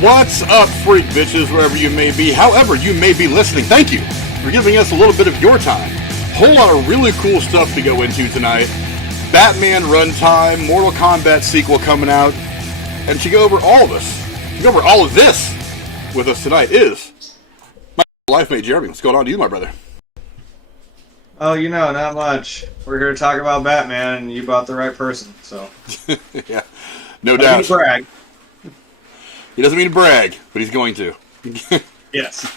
What's up, freak bitches, wherever you may be, however you may be listening? Thank you for giving us a little bit of your time. Whole lot of really cool stuff to go into tonight. Batman Runtime, Mortal Kombat sequel coming out, and to go over all of this with us tonight is my life mate Jeremy. What's going on to you, my brother? Oh, not much. We're here to talk about Batman, and you bought the right person, so. Yeah, no doubt. Brag. He doesn't mean to brag, but he's going to. Yes.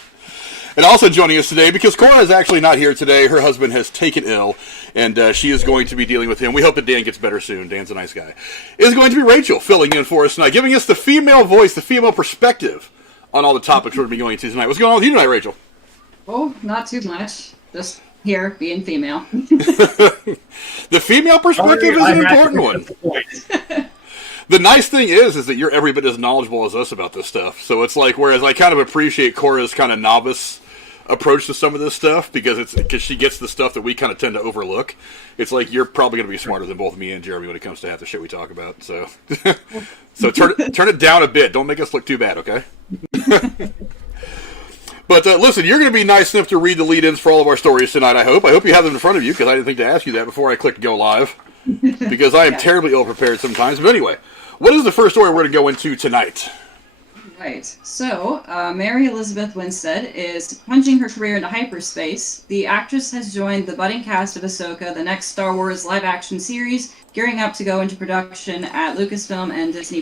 And also joining us today, because Cora is actually not here today, her husband has taken ill, and she is going to be dealing with him. We hope that Dan gets better soon. Dan's a nice guy. Is going to be Rachel filling in for us tonight, giving us the female voice, the female perspective on all the topics we're going to be going into tonight. What's going on with you tonight, Rachel? Oh, not too much. Just here, being female. The female perspective is an important one. The nice thing is that you're every bit as knowledgeable as us about this stuff. So it's like, whereas I kind of appreciate Cora's kind of novice approach to some of this stuff, because she gets the stuff that we kind of tend to overlook. It's like, you're probably going to be smarter than both me and Jeremy when it comes to half the shit we talk about. So, turn it down a bit. Don't make us look too bad, okay? But listen, you're going to be nice enough to read the lead-ins for all of our stories tonight, I hope. I hope you have them in front of you, because I didn't think to ask you that before I clicked go live. Because I am terribly ill-prepared sometimes. But anyway, what is the first story we're going to go into tonight? Right. So, Mary Elizabeth Winstead is plunging her career into hyperspace. The actress has joined the budding cast of Ahsoka, the next Star Wars live-action series, gearing up to go into production at Lucasfilm and Disney+.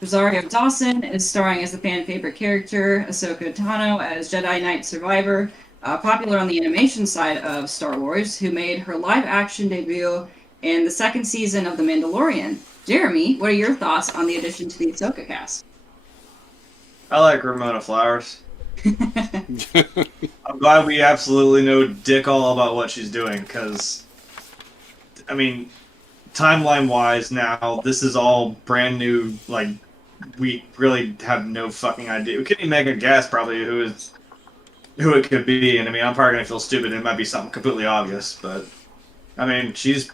Rosario Dawson is starring as the fan-favorite character, Ahsoka Tano as Jedi Knight Survivor, popular on the animation side of Star Wars, who made her live-action debut in the second season of The Mandalorian. Jeremy, what are your thoughts on the addition to the Ahsoka cast? I like Ramona Flowers. I'm glad we absolutely know dick all about what she's doing, because, I mean, timeline-wise now, this is all brand new. Like, we really have no fucking idea. We couldn't even make a guess, probably, who it could be, and I mean, I'm probably going to feel stupid. It might be something completely obvious, but, I mean, she's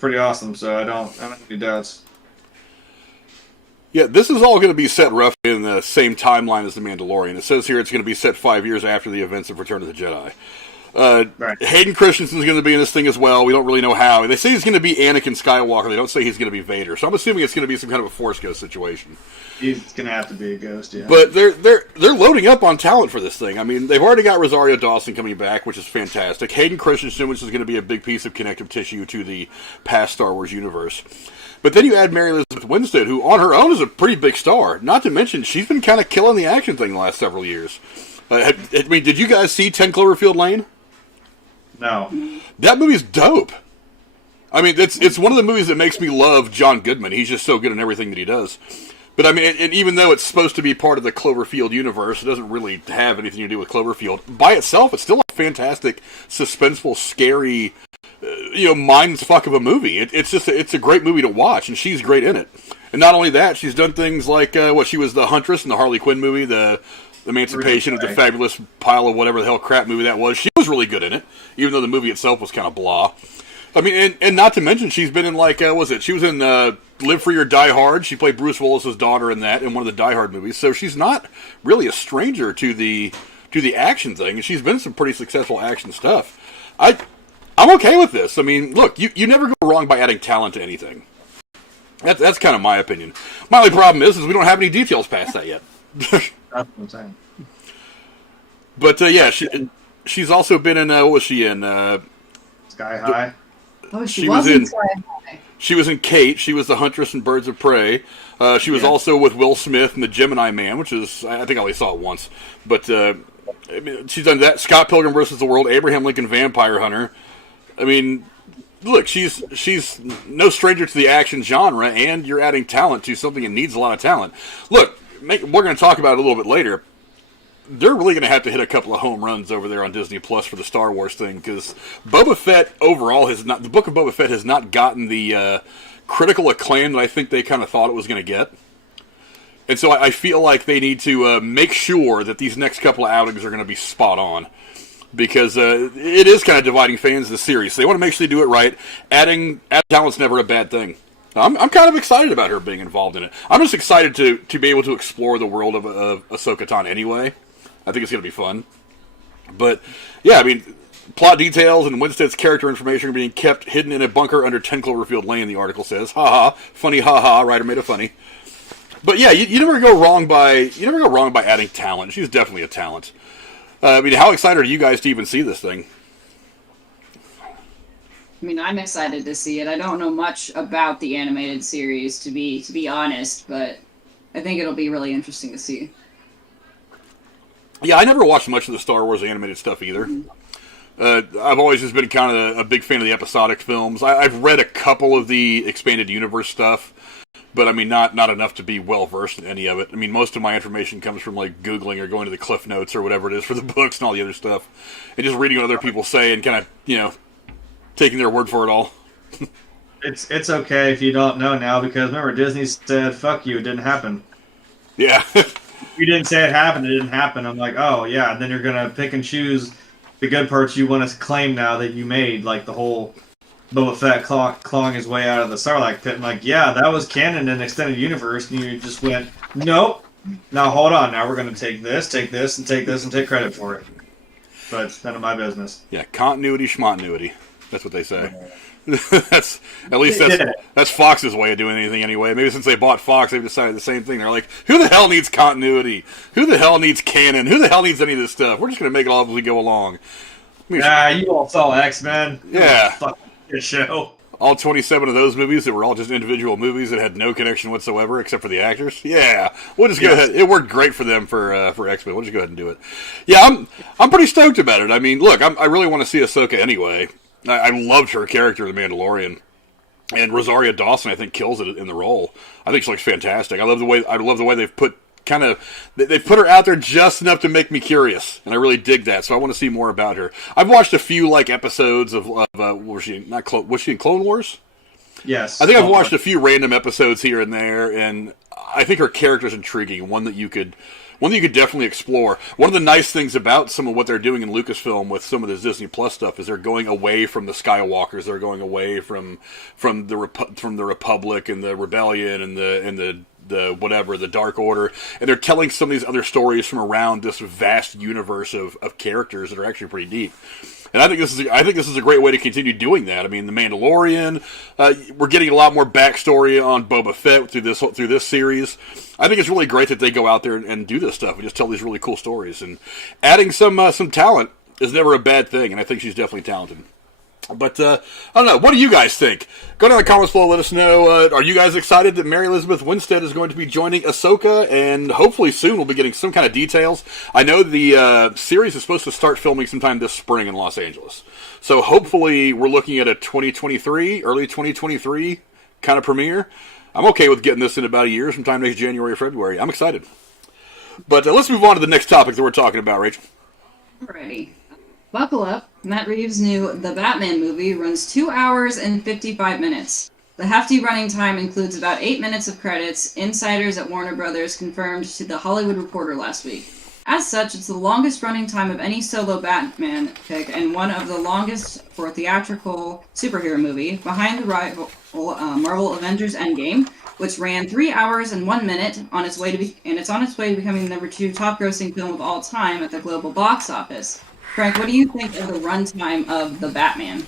pretty awesome, so I don't have any doubts. Yeah, this is all going to be set roughly in the same timeline as The Mandalorian. It says here it's going to be set 5 years after the events of Return of the Jedi. Right. Hayden Christensen's going to be in this thing as well. We don't really know how. They say he's going to be Anakin Skywalker. They don't say he's going to be Vader. So I'm assuming it's going to be some kind of a Force Ghost situation. He's going to have to be a ghost, yeah. But they're loading up on talent for this thing. I mean, they've already got Rosario Dawson coming back, which is fantastic. Hayden Christensen, which is going to be a big piece of connective tissue to the past Star Wars universe. But then you add Mary Elizabeth Winstead, who on her own is a pretty big star. Not to mention, she's been kind of killing the action thing the last several years. Did you guys see 10 Cloverfield Lane? No. That movie's dope. I mean, it's one of the movies that makes me love John Goodman. He's just so good in everything that he does. But I mean, and even though it's supposed to be part of the Cloverfield universe, it doesn't really have anything to do with Cloverfield. By itself, it's still a fantastic, suspenseful, scary, mind's fuck of a movie. It's a great movie to watch, and she's great in it. And not only that, she's done things like, she was the Huntress in the Harley Quinn movie, the Emancipation of the Fabulous Pile of whatever the hell crap movie that was. She was really good in it, even though the movie itself was kind of blah. I mean, and not to mention, she's been in she was in Live Free or Die Hard. She played Bruce Willis's daughter in that, in one of the Die Hard movies. So she's not really a stranger to the action thing, and she's been in some pretty successful action stuff. I'm okay with this. I mean, look, you never go wrong by adding talent to anything. That's kind of my opinion. My only problem is we don't have any details past that yet. That's what I'm saying. But yeah, she's also been in what was she in? Sky High. She was in Sky High. She was in Kate. She was the Huntress in Birds of Prey. She was also with Will Smith in The Gemini Man, which is, I think I only saw it once. But I mean, she's done that. Scott Pilgrim vs. the World, Abraham Lincoln Vampire Hunter. I mean, look, she's no stranger to the action genre, and you're adding talent to something that needs a lot of talent. Look, we're going to talk about it a little bit later. They're really going to have to hit a couple of home runs over there on Disney Plus for the Star Wars thing, because Boba Fett overall the Book of Boba Fett has not gotten the critical acclaim that I think they kind of thought it was going to get. And so I feel like they need to make sure that these next couple of outings are going to be spot on. Because it is kind of dividing fans of the series. So they want to make sure they do it right. Adding talent's never a bad thing. I'm kind of excited about her being involved in it. I'm just excited to be able to explore the world of Ahsoka Tano anyway. I think it's going to be fun. But, yeah, I mean, plot details and Winstead's character information are being kept hidden in a bunker under 10 Cloverfield Lane, the article says. Ha-ha. Funny ha-ha. Writer made it funny. But, yeah, you never go wrong by adding talent. She's definitely a talent. I mean, how excited are you guys to even see this thing? I mean, I'm excited to see it. I don't know much about the animated series, to be honest, but I think it'll be really interesting to see. Yeah, I never watched much of the Star Wars animated stuff either. I've always just been kind of a big fan of the episodic films. I've read a couple of the expanded universe stuff, but I mean, not enough to be well versed in any of it. I mean, most of my information comes from like Googling or going to the Cliff Notes or whatever it is for the books and all the other stuff, and just reading what other people say and kind of taking their word for it all. It's okay if you don't know now, because remember, Disney said, fuck you, it didn't happen. Yeah. You didn't say it happened, it didn't happen. I'm like, oh, yeah, and then you're going to pick and choose the good parts you want to claim now that you made, like the whole Boba Fett clawing his way out of the Sarlacc pit. I'm like, yeah, that was canon in Extended Universe, and you just went, nope. Now, hold on, now we're going to take this, and take this, and take credit for it. But it's none of my business. Yeah, continuity, schmontinuity. That's what they say. That's Fox's way of doing anything anyway. Maybe since they bought Fox, they've decided the same thing. They're like, who the hell needs continuity? Who the hell needs canon? Who the hell needs any of this stuff? We're just going to make it all as we go along. You all saw X-Men. Yeah. Fuck this show. All 27 of those movies that were all just individual movies that had no connection whatsoever except for the actors. Yeah, we'll just go ahead. It worked great for them for X-Men. We'll just go ahead and do it. Yeah, I'm pretty stoked about it. I mean, look, I really want to see Ahsoka anyway. I loved her character in The Mandalorian, and Rosario Dawson I think kills it in the role. I think she looks fantastic. I love the way they've put her out there just enough to make me curious, and I really dig that. So I want to see more about her. I've watched a few episodes of was she in Clone Wars? Yes. I think I've watched a few random episodes here and there, and I think her character's intriguing. One that you could definitely explore. One of the nice things about some of what they're doing in Lucasfilm with some of this Disney Plus stuff is they're going away from the Skywalkers. They're going away from the Republic and the Rebellion and the whatever, the Dark Order, and they're telling some of these other stories from around this vast universe of characters that are actually pretty deep. And I think this is a great way to continue doing that. I mean, The Mandalorian, we're getting a lot more backstory on Boba Fett through this series. I think it's really great that they go out there and do this stuff and just tell these really cool stories. And adding some talent is never a bad thing, and I think she's definitely talented. But, I don't know. What do you guys think? Go down in the comments below. Let us know. Are you guys excited that Mary Elizabeth Winstead is going to be joining Ahsoka? And hopefully soon we'll be getting some kind of details. I know the series is supposed to start filming sometime this spring in Los Angeles. So hopefully we're looking at a early 2023 kind of premiere. I'm okay with getting this in about a year, sometime next January or February. I'm excited. But let's move on to the next topic that we're talking about, Rachel. Alrighty. Buckle up. Matt Reeves' new The Batman movie runs 2 hours and 55 minutes. The hefty running time includes about 8 minutes of credits, insiders at Warner Brothers confirmed to The Hollywood Reporter last week. As such, it's the longest running time of any solo Batman pick and one of the longest for a theatrical superhero movie, behind the rival Marvel Avengers Endgame, which ran 3 hours and 1 minute on its way to becoming the #2 top-grossing film of all time at the global box office. Frank, what do you think of the runtime of The Batman?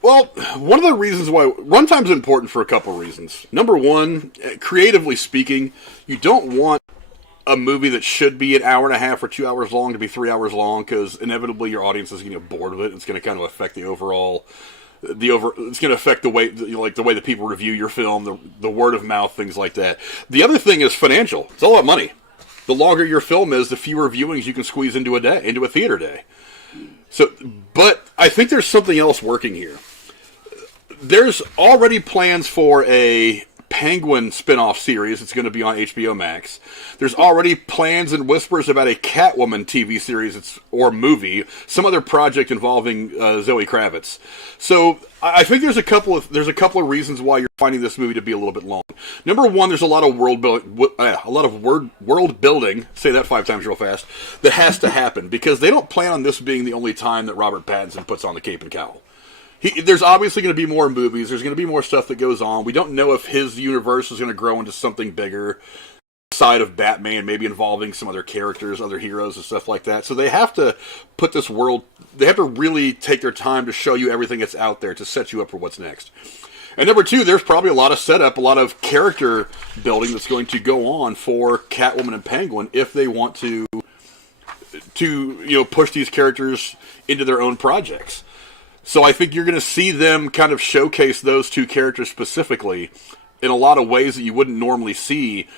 Well, one of the reasons why runtime is important for a couple of reasons. Number one, creatively speaking, you don't want a movie that should be an hour and a half or 2 hours long to be 3 hours long, because inevitably your audience is going to get bored of it. It's going to kind of affect it's going to affect the way that people review your film, the word of mouth, things like that. The other thing is financial. It's all about money. The longer your film is, the fewer viewings you can squeeze into a theater day. So, but I think there's something else working here. There's already plans for a Penguin spin-off series. It's going to be on HBOMax. There's already plans and whispers about a Catwoman TV series or movie, some other project involving Zoey Kravitz. So I think there's a couple of reasons why you're finding this movie to be a little bit long. Number one, there's a lot of world building. Say that 5 times real fast. That has to happen because they don't plan on this being the only time that Robert Pattinson puts on the cape and cowl. There's obviously going to be more movies. There's going to be more stuff that goes on. We don't know if his universe is going to grow into something bigger, side of Batman, maybe involving some other characters, other heroes, and stuff like that. So they have to put this world. They have to really take their time to show you everything that's out there to set you up for what's next. And number two, there's probably a lot of setup, a lot of character building that's going to go on for Catwoman and Penguin if they want to push these characters into their own projects. So I think you're going to see them kind of showcase those two characters specifically in a lot of ways that you wouldn't normally see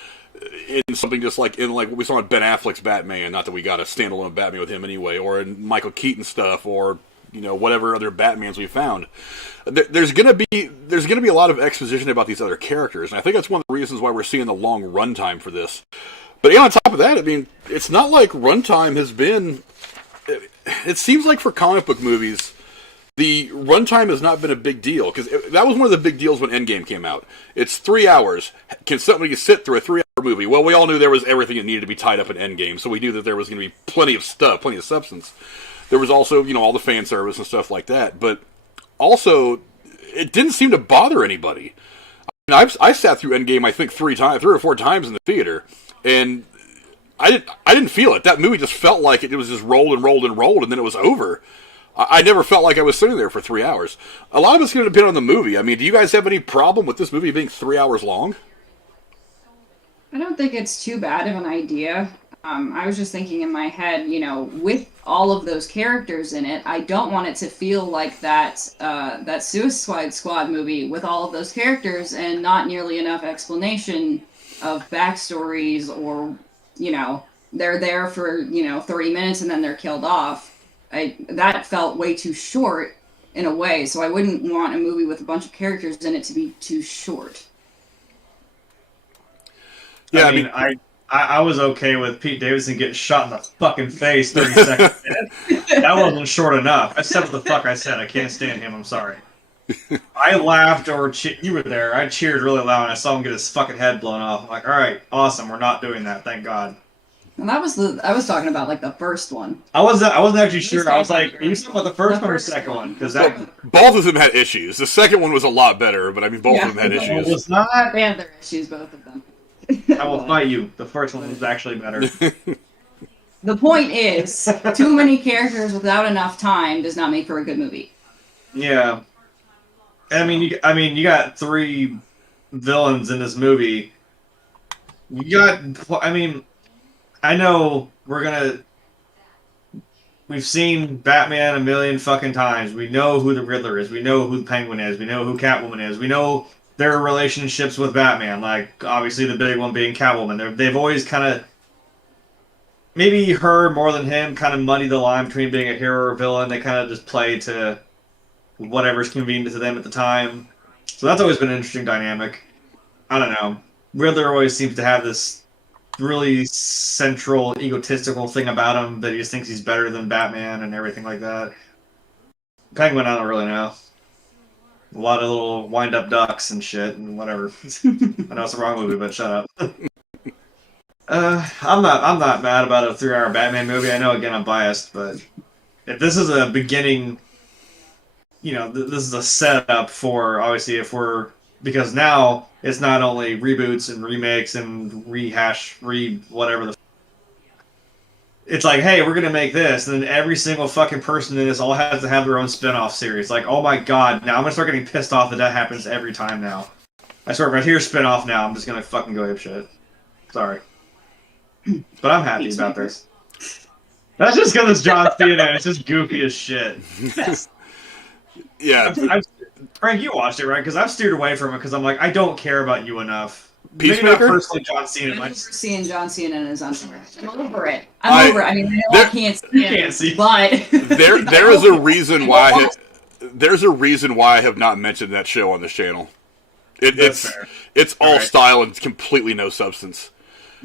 in something just like what we saw in Ben Affleck's Batman. Not that we got a standalone Batman with him anyway, or in Michael Keaton stuff, or whatever other Batmans we found. There's going to be a lot of exposition about these other characters, and I think that's one of the reasons why we're seeing the long runtime for this. But on top of that, I mean, it's not like runtime has been. It seems like for comic book movies, the runtime has not been a big deal, because that was one of the big deals when Endgame came out. It's 3 hours. Can somebody sit through a 3-hour movie? Well, we all knew there was everything that needed to be tied up in Endgame, so we knew that there was going to be plenty of stuff, plenty of substance. There was also, all the fan service and stuff like that, but also, it didn't seem to bother anybody. I mean, I sat through Endgame, I think 3 or 4 times in the theater, and I didn't feel it. That movie just felt like it was just rolled and rolled and rolled, and then it was over. I never felt like I was sitting there for 3 hours. A lot of it's going to depend on the movie. I mean, do you guys have any problem with this movie being 3 hours long? I don't think it's too bad of an idea. I was just thinking in my head, with all of those characters in it, I don't want it to feel like that Suicide Squad movie with all of those characters and not nearly enough explanation of backstories, or, they're there for, 30 minutes and then they're killed off. That felt way too short in a way, so I wouldn't want a movie with a bunch of characters in it to be too short. Yeah, I was okay with Pete Davidson getting shot in the fucking face 30 seconds in. That wasn't short enough. I said what the fuck I said. I can't stand him. I'm sorry. I laughed, you were there. I cheered really loud and I saw him get his fucking head blown off. I'm like, all right, awesome. We're not doing that. Thank God. And I was talking about like the first one. I wasn't actually sure. I was like, are you talking about the first one or the second one? Because both of them had issues. The second one was a lot better, but I mean, both of them had issues. It was not. They had their issues, both of them. I will fight you. The first one was actually better. The point is, too many characters without enough time does not make for a good movie. Yeah. I mean, you got 3 villains in this movie. I know we've seen Batman a million fucking times. We know who the Riddler is. We know who the Penguin is. We know who Catwoman is. We know their relationships with Batman. Like, obviously the big one being Catwoman. They've always kind of, maybe her more than him, kind of muddy the line between being a hero or a villain. They kind of just play to whatever's convenient to them at the time. So that's always been an interesting dynamic. I don't know. Riddler always seems to have this really central, egotistical thing about him that he just thinks he's better than Batman and everything like that. Penguin, I don't really know. A lot of little wind-up ducks and shit and whatever. I know it's the wrong movie, but shut up. I'm not mad about a 3-hour Batman movie. I know, again, I'm biased, but if this is a beginning, this is a setup for, obviously, because now it's not only reboots and remakes and whatever it's like, hey, we're gonna make this, and then every single fucking person in this all has to have their own spin-off series. Like, oh my god, now I'm gonna start getting pissed off that happens every time now. I swear, if I hear spin-off now, I'm just gonna fucking go apeshit. Sorry. But I'm happy about this. That's just because it's John Cena and it's just goofy as shit. Yes. Yeah. Frank, you watched it, right? Because I've steered away from it because I'm like, I don't care about you enough. Peacemaker? Maybe not personally John Cena. I'm seeing John Cena in his underwear. I'm over it. I'm over it. I mean, I know I can't see it, but there is a reason why there's a reason why I have not mentioned that show on this channel. It's all style and completely no substance.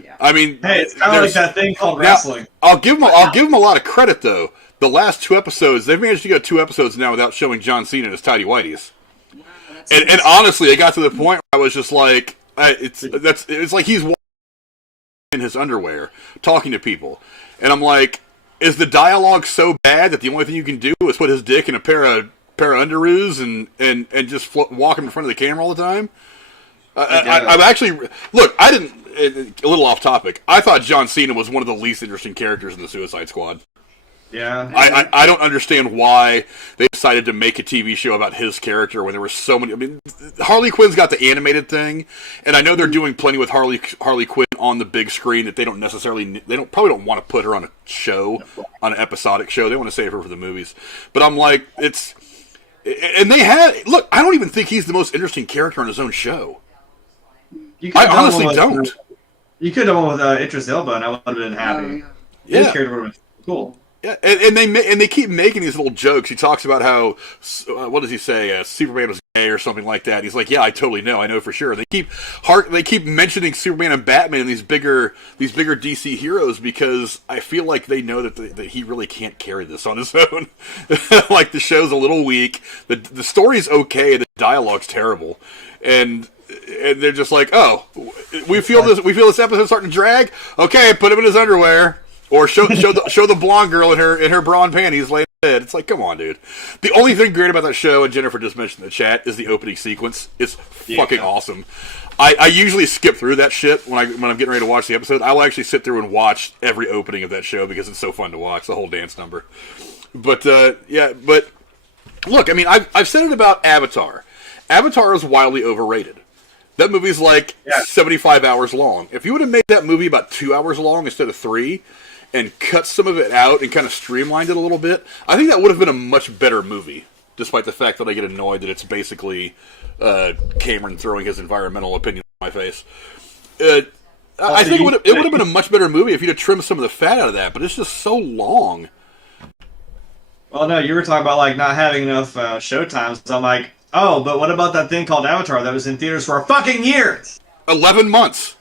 Yeah. I mean, hey, it's kind of like that thing called wrestling. I'll give them a lot of credit though. The last 2 episodes, they've managed to go 2 episodes now without showing John Cena in his tidy whities. Wow, and honestly, it got to the point where I was just like, it's like he's in his underwear talking to people, and I'm like, is the dialogue so bad that the only thing you can do is put his dick in a pair of pair of underoos and just walk in front of the camera all the time. I'm actually look. I didn't. A little off topic. I thought John Cena was one of the least interesting characters in the Suicide Squad. Yeah. I don't understand why they decided to make a TV show about his character when there were so many. I mean, Harley Quinn's got the animated thing, and I know they're doing plenty with Harley Quinn on the big screen that they don't probably don't want to put her on a show, on an episodic show. They want to save her for the movies. But I'm like, and they had look. I don't even think he's the most interesting character on his own show. I honestly don't. You could have went with Idris Elba, and I would have been happy. Yeah. His character would have been cool. Yeah, and they keep making these little jokes. He talks about how what does he say? Superman was gay or something like that. He's like, yeah, I totally know. I know for sure. They keep mentioning Superman and Batman and these bigger DC heroes because I feel like they know that he really can't carry this on his own. Like the show's a little weak. The story's okay. The dialogue's terrible, and they're just like, oh, we feel this episode's starting to drag. Okay, put him in his underwear. Or show the blonde girl in her bra and panties laying in bed. It's like, come on, dude. The only thing great about that show, and Jennifer just mentioned in the chat, is the opening sequence. It's fucking awesome. I usually skip through that shit when I'm getting ready to watch the episode. I'll actually sit through and watch every opening of that show because it's so fun to watch, the whole dance number. But but look, I mean, I've said it about Avatar. Avatar is wildly overrated. That movie's like 75 hours long. If you would have made that movie about 2 hours long instead of 3, and cut some of it out and kind of streamlined it a little bit, I think that would have been a much better movie, despite the fact that I get annoyed that it's basically Cameron throwing his environmental opinion in my face. I think it would have been a much better movie if you'd have trimmed some of the fat out of that, but it's just so long. Well, no, you were talking about like not having enough showtimes. So I'm like, oh, but what about that thing called Avatar that was in theaters for a fucking year? 11 months.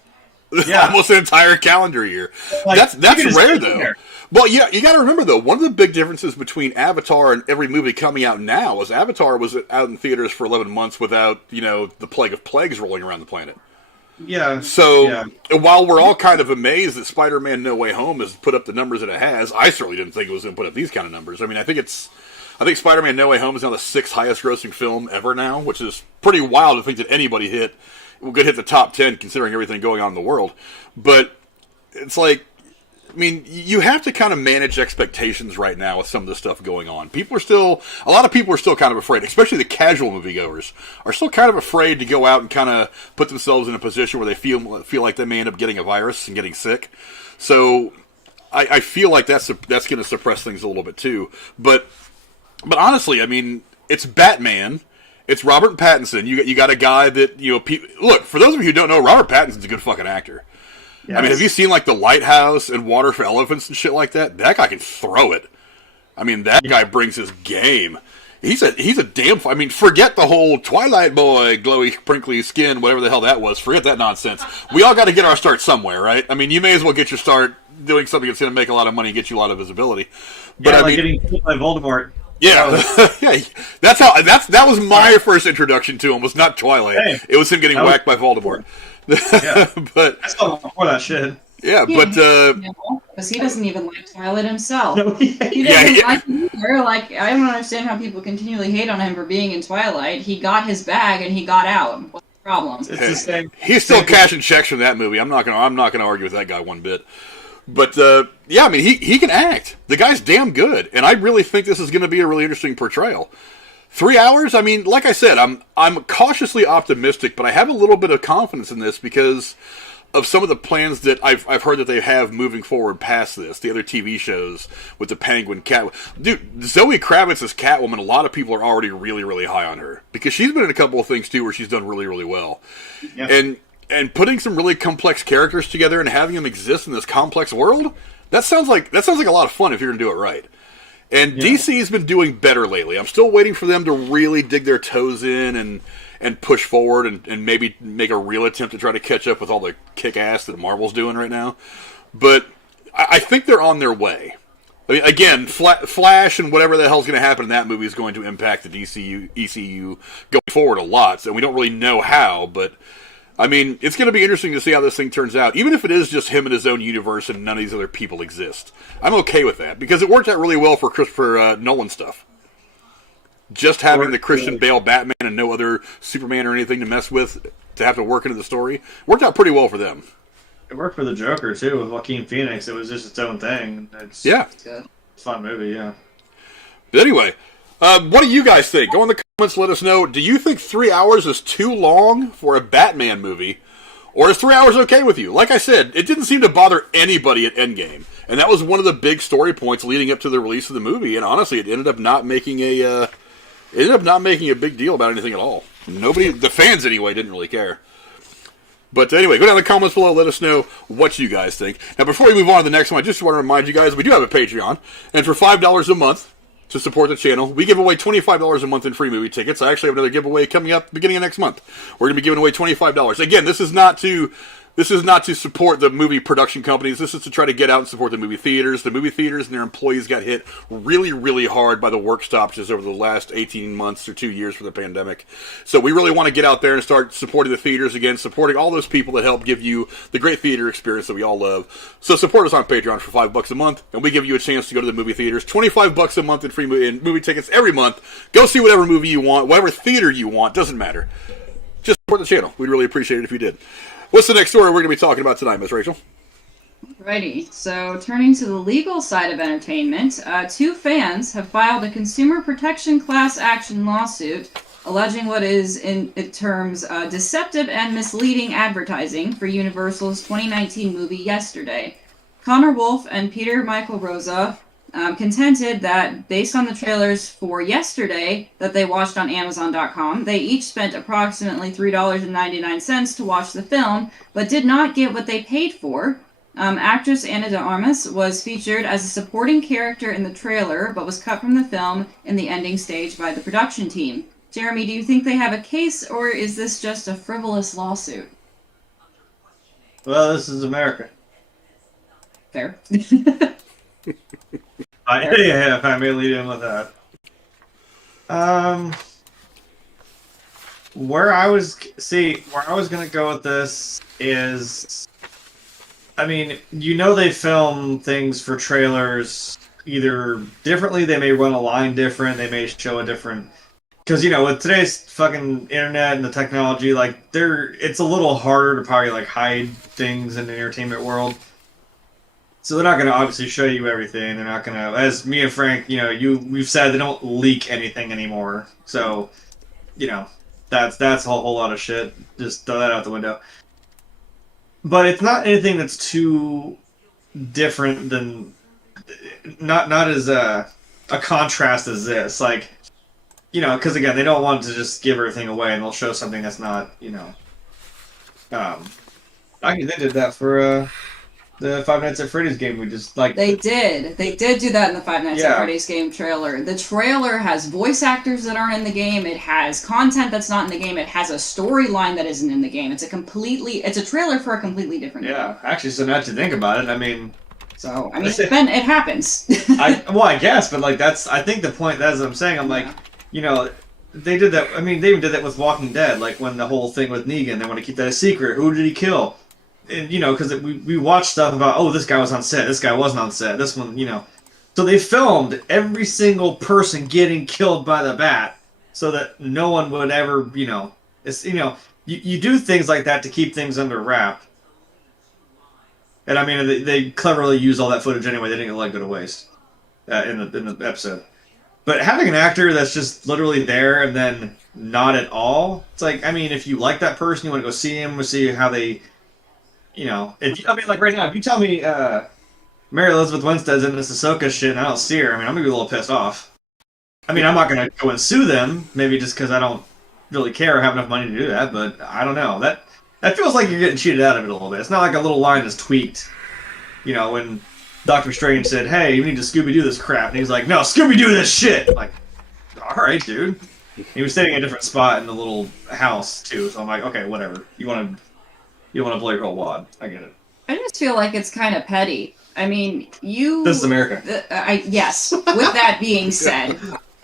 Yeah. Almost an entire calendar year. Like, that's rare, though. Well, yeah, you got to remember, though, one of the big differences between Avatar and every movie coming out now is Avatar was out in theaters for 11 months without, the plague of plagues rolling around the planet. Yeah. So, while we're all kind of amazed that Spider-Man No Way Home has put up the numbers that it has, I certainly didn't think it was going to put up these kind of numbers. I mean, I think Spider-Man No Way Home is now the 6th highest grossing film ever now, which is pretty wild to think that anybody could hit the top 10 considering everything going on in the world. But it's like, I mean, you have to kind of manage expectations right now with some of the stuff going on. A lot of people are still kind of afraid, especially the casual moviegoers, are still kind of afraid to go out and kind of put themselves in a position where they feel like they may end up getting a virus and getting sick. So I feel like that's going to suppress things a little bit too. But honestly, I mean, it's Batman. It's Robert Pattinson. You got a guy that, look, for those of you who don't know, Robert Pattinson's a good fucking actor. Yes. I mean, have you seen, like, The Lighthouse and Water for Elephants and shit like that? That guy can throw it. I mean, that guy brings his game. He's a damn... I mean, forget the whole Twilight boy, glowy, crinkly skin, whatever the hell that was. Forget that nonsense. We all got to get our start somewhere, right? I mean, you may as well get your start doing something that's going to make a lot of money and get you a lot of visibility. But, I mean, getting killed by Voldemort. Yeah, yeah. That was my first introduction to him. Was not Twilight. Hey, it was him getting whacked by Voldemort. Yeah, but I saw before that shit. Yeah, but because he doesn't even like Twilight himself. No, he doesn't like it either. Like, I don't understand how people continually hate on him for being in Twilight. He got his bag and he got out. What's the problem? It's the same. He's still cashing checks from that movie. I'm not gonna argue with that guy one bit. But, I mean, he can act. The guy's damn good. And I really think this is going to be a really interesting portrayal. 3 hours? I mean, like I said, I'm cautiously optimistic, but I have a little bit of confidence in this because of some of the plans that I've heard that they have moving forward past this. The other TV shows with the Penguin, Dude, Zoe Kravitz as Catwoman, a lot of people are already really, really high on her. Because she's been in a couple of things, too, where she's done really, really well. Yeah. And putting some really complex characters together and having them exist in this complex world, that sounds like a lot of fun if you're going to do it right. And DC's been doing better lately. I'm still waiting for them to really dig their toes in and push forward and maybe make a real attempt to try to catch up with all the kick-ass that Marvel's doing right now. But I think they're on their way. I mean, again, Flash and whatever the hell's going to happen in that movie is going to impact the ECU going forward a lot. So we don't really know how, but... I mean, it's going to be interesting to see how this thing turns out, even if it is just him in his own universe and none of these other people exist. I'm okay with that, because it worked out really well for Christopher Nolan stuff. just having the Christian Bale Batman and no other Superman or anything to mess with to have to work into the story worked out pretty well for them. It worked for the Joker too with Joaquin Phoenix. It was just its own thing. It's good. a fun movie, yeah. But anyway, what do you guys think? Go in the comments, let us know. Do you think 3 hours is too long for a Batman movie? Or is 3 hours okay with you? Like I said, it didn't seem to bother anybody at Endgame. And that was one of the big story points leading up to the release of the movie. And honestly, it ended up not making a big deal about anything at all. Nobody, the fans anyway, didn't really care. But anyway, go down in the comments below, let us know what you guys think. Now, before we move on to the next one, I just want to remind you guys, we do have a Patreon. And for $5 a month to support the channel, we give away $25 a month in free movie tickets. I actually have another giveaway coming up beginning of next month. We're going to be giving away $25. Again, this is not to support the movie production companies. This is to try to get out and support the movie theaters. The movie theaters and their employees got hit really, really hard by the work stoppages over the last 18 months or 2 years for the pandemic. So we really want to get out there and start supporting the theaters again, supporting all those people that help give you the great theater experience that we all love. So support us on Patreon for $5 a month, and we give you a chance to go to the movie theaters. $25 a month in free movie tickets every month. Go see whatever movie you want, whatever theater you want, doesn't matter. Just support the channel. We'd really appreciate it if you did. What's the next story we're going to be talking about tonight, Miss Rachel? Alrighty, so turning to the legal side of entertainment, 2 fans have filed a consumer protection class action lawsuit alleging what is, in terms, deceptive and misleading advertising for Universal's 2019 movie Yesterday. Connor Wolf and Peter Michael Rosa contended that, based on the trailers for Yesterday that they watched on Amazon.com, they each spent approximately $3.99 to watch the film, but did not get what they paid for. Actress Ana de Armas was featured as a supporting character in the trailer, but was cut from the film in the ending stage by the production team. Jeremy, do you think they have a case, or is this just a frivolous lawsuit? Well, this is America. Fair. Yeah, if I may lead in with that. Where I was gonna go with this is, I mean, they film things for trailers either differently. They may run a line different. They may show a different, because with today's fucking internet and the technology, it's a little harder to probably hide things in the entertainment world. So they're not going to obviously show you everything. They're not going to, as me and Frank, we've said they don't leak anything anymore. So, that's a whole lot of shit. Just throw that out the window. But it's not anything that's too different than, not as a contrast as this. Because again, they don't want to just give everything away, and they'll show something that's not, I think they did that for, the Five Nights at Freddy's game. We just They did do that in the Five Nights at Freddy's game trailer. The trailer has voice actors that aren't in the game. It has content that's not in the game. It has a storyline that isn't in the game. It's a trailer for a completely different game. Yeah, actually, so now to think about it, it happens. I guess, but I think the point, as I'm saying, they did that. I mean, they even did that with Walking Dead, when the whole thing with Negan, they want to keep that a secret. Who did he kill? And, because we watch stuff about, this guy was on set, this guy wasn't on set, this one, So they filmed every single person getting killed by the bat so that no one would ever, it's, you do things like that to keep things under wrap. And they cleverly use all that footage anyway, they didn't let it go to waste in the episode. But having an actor that's just literally there and then not at all, it's if you like that person, you want to go see him, see how they... right now, if you tell me Mary Elizabeth Winstead's in this Ahsoka shit and I don't see her, I'm gonna be a little pissed off. I'm not gonna go and sue them, maybe just because I don't really care or have enough money to do that, but I don't know. That feels like you're getting cheated out of it a little bit. It's not like a little line is tweaked. When Doctor Strange said, hey, you need to Scooby-Doo this crap, and he's like, no, Scooby-Doo this shit! I'm like, alright, dude. He was sitting in a different spot in the little house, too, so I'm like, okay, whatever. You want to blow your whole wad. I get it. I just feel like it's kind of petty. This is America. Yes. With that being said,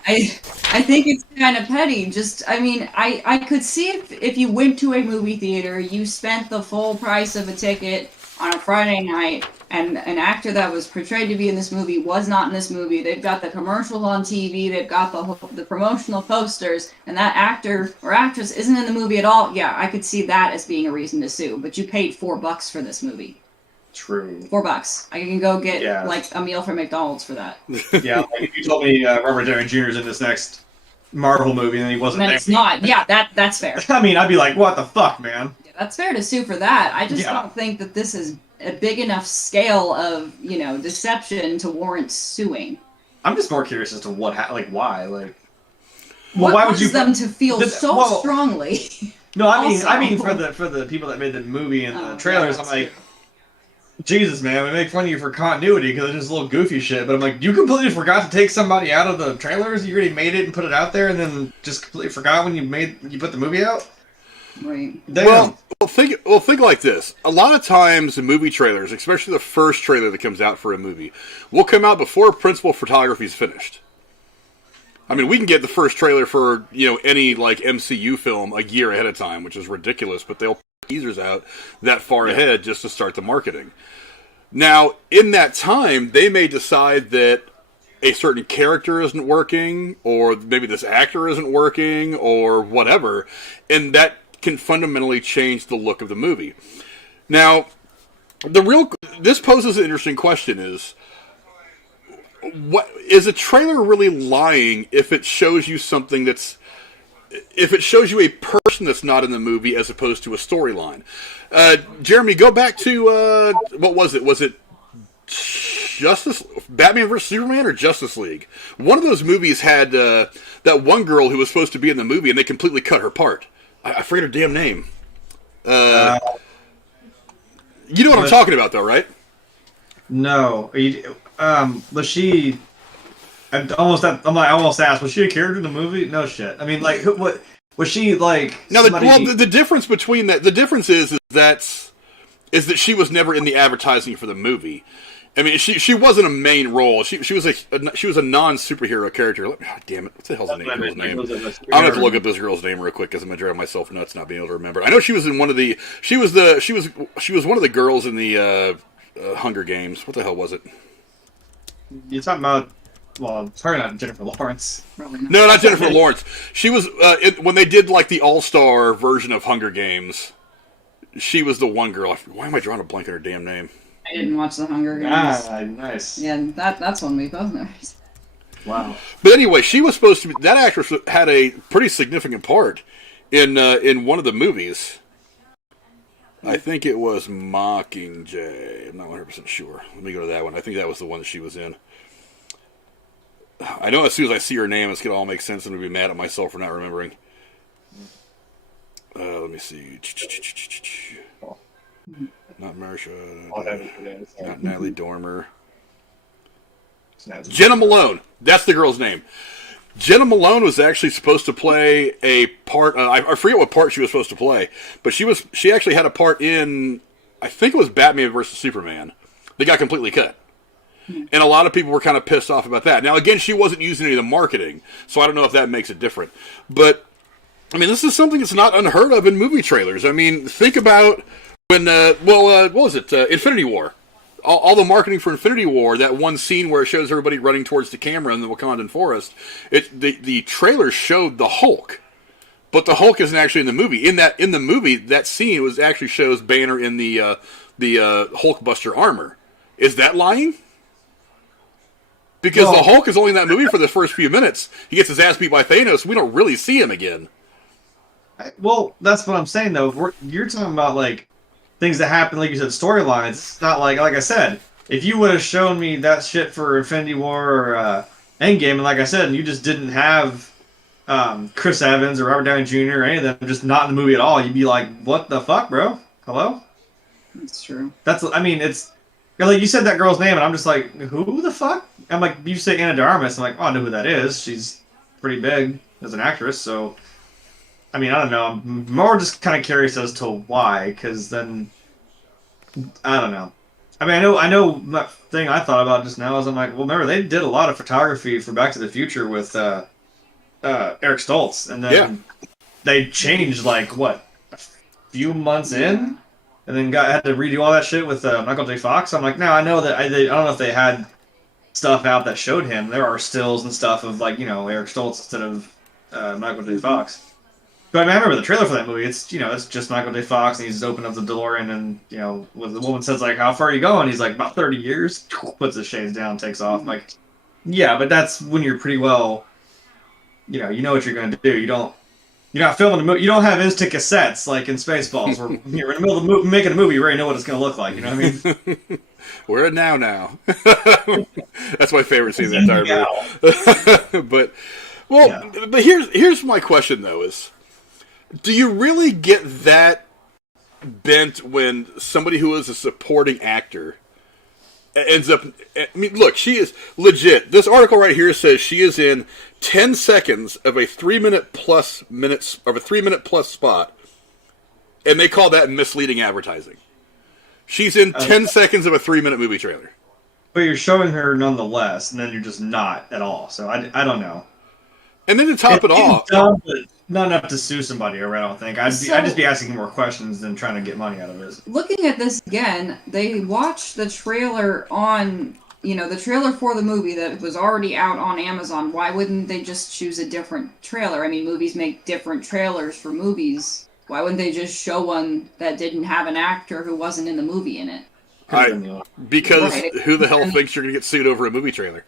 I think it's kind of petty. Just, I could see if you went to a movie theater, you spent the full price of a ticket on a Friday night, and an actor that was portrayed to be in this movie was not in this movie. They've got the commercials on TV, they've got the promotional posters, and that actor or actress isn't in the movie at all. Yeah, I could see that as being a reason to sue, but you paid $4 for this movie. True. $4. I can go get like a meal from McDonald's for that. Yeah, like if you told me Robert Downey Jr. is in this next Marvel movie and he wasn't then there. It's not. Yeah, that's fair. I mean, I'd be like, what the fuck, man? Yeah, that's fair to sue for that. I just don't think that this is a big enough scale of, deception to warrant suing. I'm just more curious as to what, why, Well, why what would you them to feel so strongly? No, I mean for the people that made the movie and the trailers, I'm like, Jesus, man, we make fun of you for continuity because it's just a little goofy shit. But I'm like, you completely forgot to take somebody out of the trailers. You already made it and put it out there, and then just completely forgot when you put the movie out. Right. Damn. Well, think like this. A lot of times, the movie trailers, especially the first trailer that comes out for a movie, will come out before principal photography is finished. I mean, we can get the first trailer for any MCU film a year ahead of time, which is ridiculous. But they'll put teasers out that far ahead just to start the marketing. Now, in that time, they may decide that a certain character isn't working, or maybe this actor isn't working, or whatever, and that can fundamentally change the look of the movie. Now, this poses an interesting question: what is a trailer really lying if it shows you something if it shows you a person that's not in the movie as opposed to a storyline? Jeremy, go back to what was it? Was it Batman vs Superman or Justice League? One of those movies had that one girl who was supposed to be in the movie, and they completely cut her part. I forget her damn name. You know what I'm talking about, though, right? No. Was she? I almost asked. Was she a character in the movie? No shit. I mean, what was she like? No. The difference between that, the difference is that she was never in the advertising for the movie. I mean, she wasn't a main role. She was a non-superhero character. Damn it! What the hell's the girl's name? I'm gonna have to look up this girl's name real quick because I'm gonna drive myself nuts not being able to remember. I know she was in one of the. She was one of the girls in the Hunger Games. What the hell was it? You're talking about? Well, probably not Jennifer Lawrence. No, not Jennifer Lawrence. She was when they did the all-star version of Hunger Games. She was the one girl. Why am I drawing a blank on her damn name? I didn't watch the Hunger Games. Ah, nice. Yeah, that's one we both know. Wow. But anyway, she was supposed to be. That actress had a pretty significant part in one of the movies. I think it was Mockingjay. I'm not 100% sure. Let me go to that one. I think that was the one that she was in. I know as soon as I see her name, it's going to all make sense and I'm going to be mad at myself for not remembering. Let me see. Not Marsha. Not Natalie Dormer. Jenna Malone. That's the girl's name. Jenna Malone was actually supposed to play a part. I forget what part she was supposed to play, but she actually had a part in. I think it was Batman vs Superman. They got completely cut, and a lot of people were kind of pissed off about that. Now, again, she wasn't using any of the marketing, so I don't know if that makes it different. But I mean, this is something that's not unheard of in movie trailers. I mean, think about when what was it? Infinity War. All the marketing for Infinity War, that one scene where it shows everybody running towards the camera in the Wakandan forest, the trailer showed the Hulk, but the Hulk isn't actually in the movie. In the movie, that scene actually shows Banner in the Hulkbuster armor. Is that lying? Because the Hulk is only in that movie for the first few minutes. He gets his ass beat by Thanos. We don't really see him again. Well, that's what I'm saying though. You're talking about things that happen, like you said, storylines. It's not like I said, if you would have shown me that shit for Infinity War or Endgame, and like I said, and you just didn't have Chris Evans or Robert Downey Jr. or any of them just not in the movie at all, you'd be like, what the fuck, bro? Hello? That's true. It's like you said that girl's name, and I'm just like, who the fuck? I'm like, you say Anna de Armas, I'm like, oh, I know who that is. She's pretty big as an actress, so I mean, I don't know. I'm more just kind of curious as to why, because then I don't know. I mean, I know that thing I thought about just now is I'm like, well, remember they did a lot of photography for Back to the Future with Eric Stoltz, and then they changed a few months in. and then had to redo all that shit with Michael J. Fox. I'm like, no, I know that I don't know if they had stuff out that showed him. There are stills and stuff of like Eric Stoltz instead of Michael J. Fox. But I mean, I remember the trailer for that movie. It's it's just Michael J. Fox, and he's opening up the DeLorean, and when the woman says like, "How far are you going?" He's like, "About 30 years." Puts his shades down, takes off. Like, yeah, but that's when you're pretty well, you know what you're going to do. You're not filming a movie. You don't have instant cassettes like in Spaceballs, where you're in the middle of the movie, making a movie. You already know what it's going to look like. You know what I mean? We're at now. That's my favorite scene in the entire movie. But here's my question though: is do you really get that bent when somebody who is a supporting actor ends up... I mean, look, she is legit. This article right here says she is in 10 seconds of a 3-minute plus spot, and they call that misleading advertising. She's in 10 seconds of a 3-minute movie trailer. But you're showing her nonetheless, and then you're just not at all. So I don't know. And then to top it off... Dumb, but not enough to sue somebody over, I don't think. I'd just be asking more questions than trying to get money out of it. Looking at this again, they watched the trailer on, the trailer for the movie that was already out on Amazon. Why wouldn't they just choose a different trailer? I mean, movies make different trailers for movies. Why wouldn't they just show one that didn't have an actor who wasn't in the movie in it? Because who the hell thinks you're going to get sued over a movie trailer?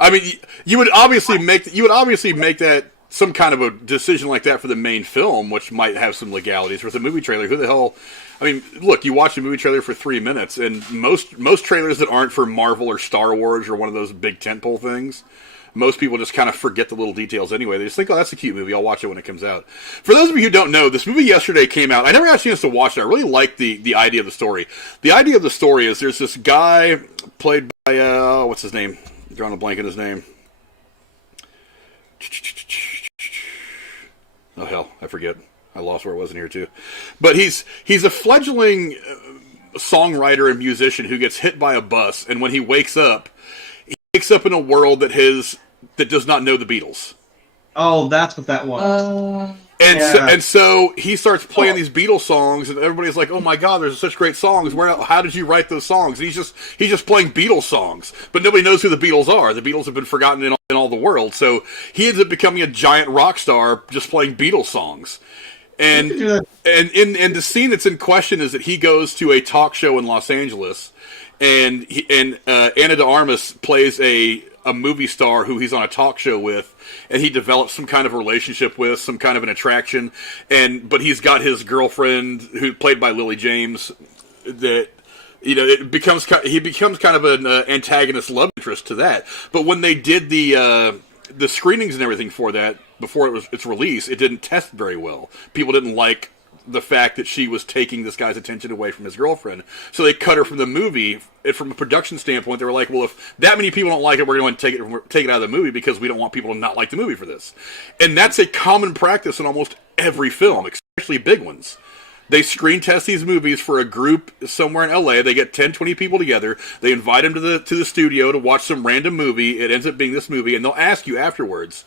I mean, you would obviously make that some kind of a decision like that for the main film, which might have some legalities. With a movie trailer, who the hell? I mean, look, you watch a movie trailer for 3 minutes, and most trailers that aren't for Marvel or Star Wars or one of those big tentpole things, most people just kind of forget the little details anyway. They just think, oh, that's a cute movie. I'll watch it when it comes out. For those of you who don't know, this movie yesterday came out. I never had a chance to watch it. I really liked the idea of the story. The idea of the story is there's this guy played by, what's his name? I'm drawing a blank on his name. Oh, hell, I forget. I lost where it was in here, too. But he's a fledgling songwriter and musician who gets hit by a bus, and when he wakes up in a world that does not know the Beatles. Oh, that's what that was. And so he starts playing these Beatles songs, and everybody's like, "Oh my God, there's such great songs! How did you write those songs?" And he's just playing Beatles songs, but nobody knows who the Beatles are. The Beatles have been forgotten in all the world. So he ends up becoming a giant rock star just playing Beatles songs. And the scene that's in question is that he goes to a talk show in Los Angeles, and Ana de Armas plays a movie star who he's on a talk show with, and he develops some kind of relationship with, some kind of an attraction, but he's got his girlfriend, who played by Lily James, that he becomes kind of an antagonist love interest to that. But when they did the screenings and everything for that before its release, it didn't test very well. People didn't like the fact that she was taking this guy's attention away from his girlfriend. So they cut her from the movie. And from a production standpoint, they were like, well, if that many people don't like it, we're going to take it out of the movie because we don't want people to not like the movie for this. And that's a common practice in almost every film, especially big ones. They screen test these movies for a group somewhere in LA. They get 10, 20 people together. They invite them to the studio to watch some random movie. It ends up being this movie, and they'll ask you afterwards,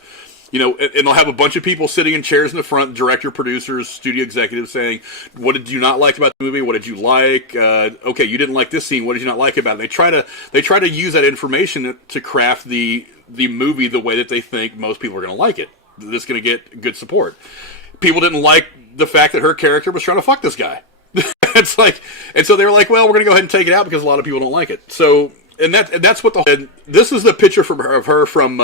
and they'll have a bunch of people sitting in chairs in the front, director, producers, studio executives, saying, what did you not like about the movie? What did you like? Okay, you didn't like this scene. What did you not like about it? They try to use that information to craft the movie the way that they think most people are going to like it. That's going to get good support. People didn't like the fact that her character was trying to fuck this guy. And so they were like, well, we're going to go ahead and take it out because a lot of people don't like it. So, and that's what this is the picture of her from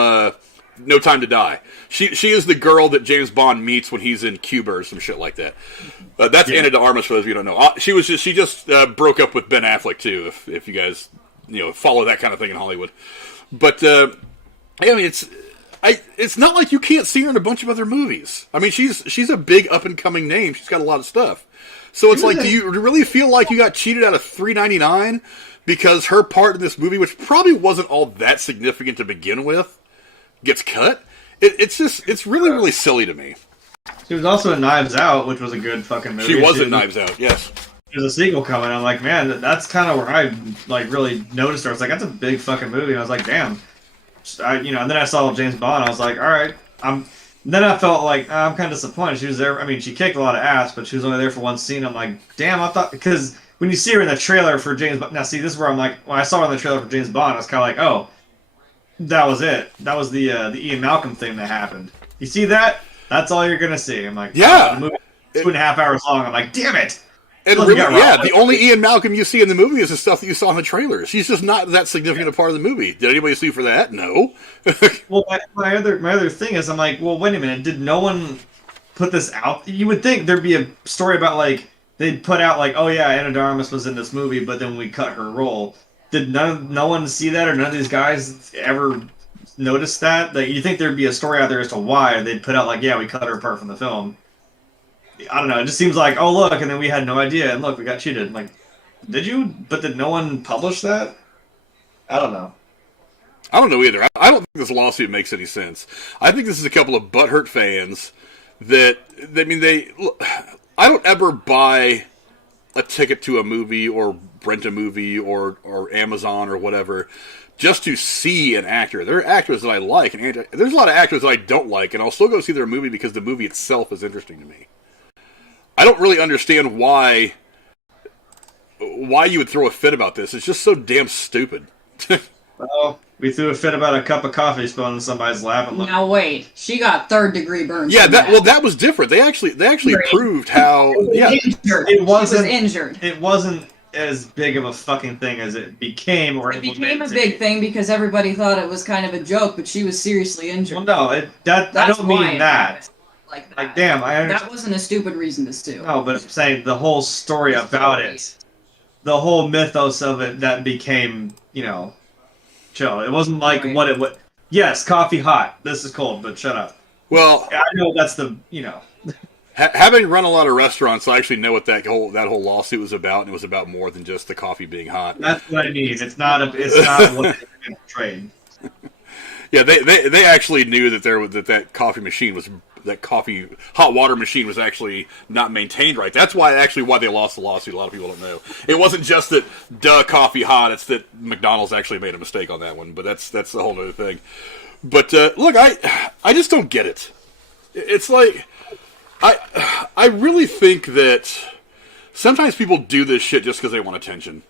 No Time to Die. She is the girl that James Bond meets when he's in Cuba or some shit like that. That's Ana de Armas, for those of you who don't know. She just broke up with Ben Affleck too. If you guys follow that kind of thing in Hollywood. But I mean, it's not like you can't see her in a bunch of other movies. I mean, she's a big up and coming name. She's got a lot of stuff. So it's like, do you really feel like you got cheated out of $3.99 because her part in this movie, which probably wasn't all that significant to begin with, gets cut? It's really, really silly to me. She was also in Knives Out, which was a good fucking movie. She was in Knives Out, yes. There's a sequel coming. I'm like, man, that's kind of where I really noticed her. I was like, that's a big fucking movie. And I was like, damn. And then I saw James Bond. I was like, all right, Then I felt like I'm kind of disappointed. She was there. I mean, she kicked a lot of ass, but she was only there for one scene. I'm like, damn, I thought because when you see her in the trailer for James Bond, now see this is where I'm like, when I saw her in the trailer for James Bond, I was kind of like, oh, that was it. That was the Ian Malcolm thing that happened. You see that? That's all you're gonna see. I'm like, Yeah. oh, the movie 2.5 hours long. I'm like, damn it. And Look, really, you got yeah, Rob. the only Ian Malcolm you see in the movie is the stuff that you saw in the trailers. He's just not that significant a part of the movie. Did anybody see for that? No. Well, my other thing is, I'm like, well, wait a minute. Did no one put this out? You would think there'd be a story about like they'd put out like, oh yeah, Anna de Armas was in this movie, but then we cut her role. Did no one see that, or none of these guys ever notice that? Like, you think there'd be a story out there as to why they'd put out like, yeah, we cut her apart from the film. I don't know. It just seems like, oh look, and then we had no idea, and look, we got cheated. I'm like, did you? But did no one publish that? I don't know. I don't know either. I don't think this lawsuit makes any sense. I think this is a couple of butthurt fans that, I mean, I don't ever buy a ticket to a movie or rent a movie or Amazon or whatever just to see an actor. There are actors that I like, and there's a lot of actors that I don't like, and I'll still go see their movie because the movie itself is interesting to me. I don't really understand why you would throw a fit about this. It's just so damn stupid. Well, we threw a fit about a cup of coffee spilled in somebody's lap. And Now wait, she got third-degree burns. Yeah, from that. that was different. They actually proved how. Yeah, Injured. It wasn't- She was injured. It wasn't as big of a fucking thing as it became, or It became a big thing because everybody thought it was kind of a joke, but she was seriously injured. Well, no, I That's don't why mean it that. happened like that. Like, damn, I understand. That wasn't a stupid reason to sue. No, but I'm saying the whole story about it, the whole mythos of it that became, chill. It wasn't like Right. what it was. Yes, coffee hot. This is cold, but shut up. well, I know that's the, having run a lot of restaurants, I actually know what that whole lawsuit was about, and it was about more than just the coffee being hot. that's what I mean. It's not what it's portrayed. Yeah, they actually knew that coffee hot water machine was actually not maintained right. That's why they lost the lawsuit. A lot of people don't know. It wasn't just that coffee hot. It's that McDonald's actually made a mistake on that one. But that's the whole other thing. But look, I just don't get it. It's like I really think that sometimes people do this shit just because they want attention.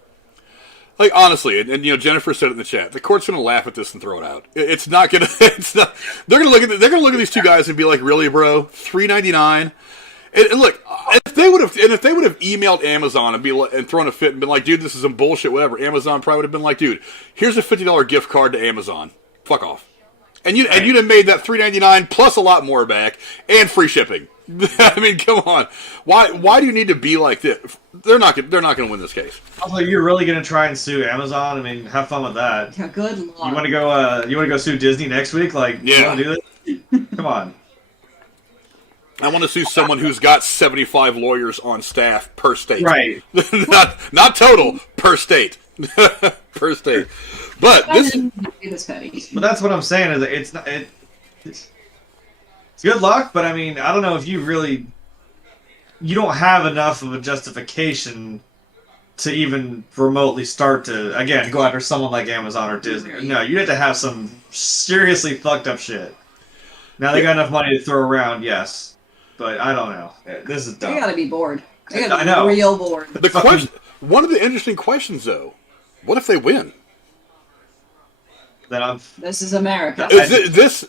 Like, honestly, and Jennifer said it in the chat, the court's going to laugh at this and throw it out. It's not going to. It's not. They're going to look at these two guys and be like, "Really, bro? $3.99?" And look, if they would have emailed Amazon and thrown a fit and been like, "Dude, this is some bullshit," whatever. Amazon probably would have been like, "Dude, here's a $50 gift card to Amazon. Fuck off." And you'd have made that $3.99 plus a lot more back and free shipping. I mean, come on. Why do you need to be like this? They're not going to win this case. Also, you're really gonna try and sue Amazon? I mean, have fun with that. Yeah, good luck. You want to go? You want to go sue Disney next week? Like, Yeah. You want to do this? Come on. I want to sue someone who's got 75 lawyers on staff per state. Right. not total, per state. Per state. But this petty. But that's what I'm saying. Is it's not. It's good luck, but I mean, I don't know if you don't have enough of a justification to even remotely start to, again, go after someone like Amazon or Disney. No, you have to have some seriously fucked up shit. Now they got enough money to throw around, yes, but I don't know. This is dumb. They gotta be bored. They I gotta know. be real bored. One of the interesting questions, though, what if they win? Then I'm. This is America. It's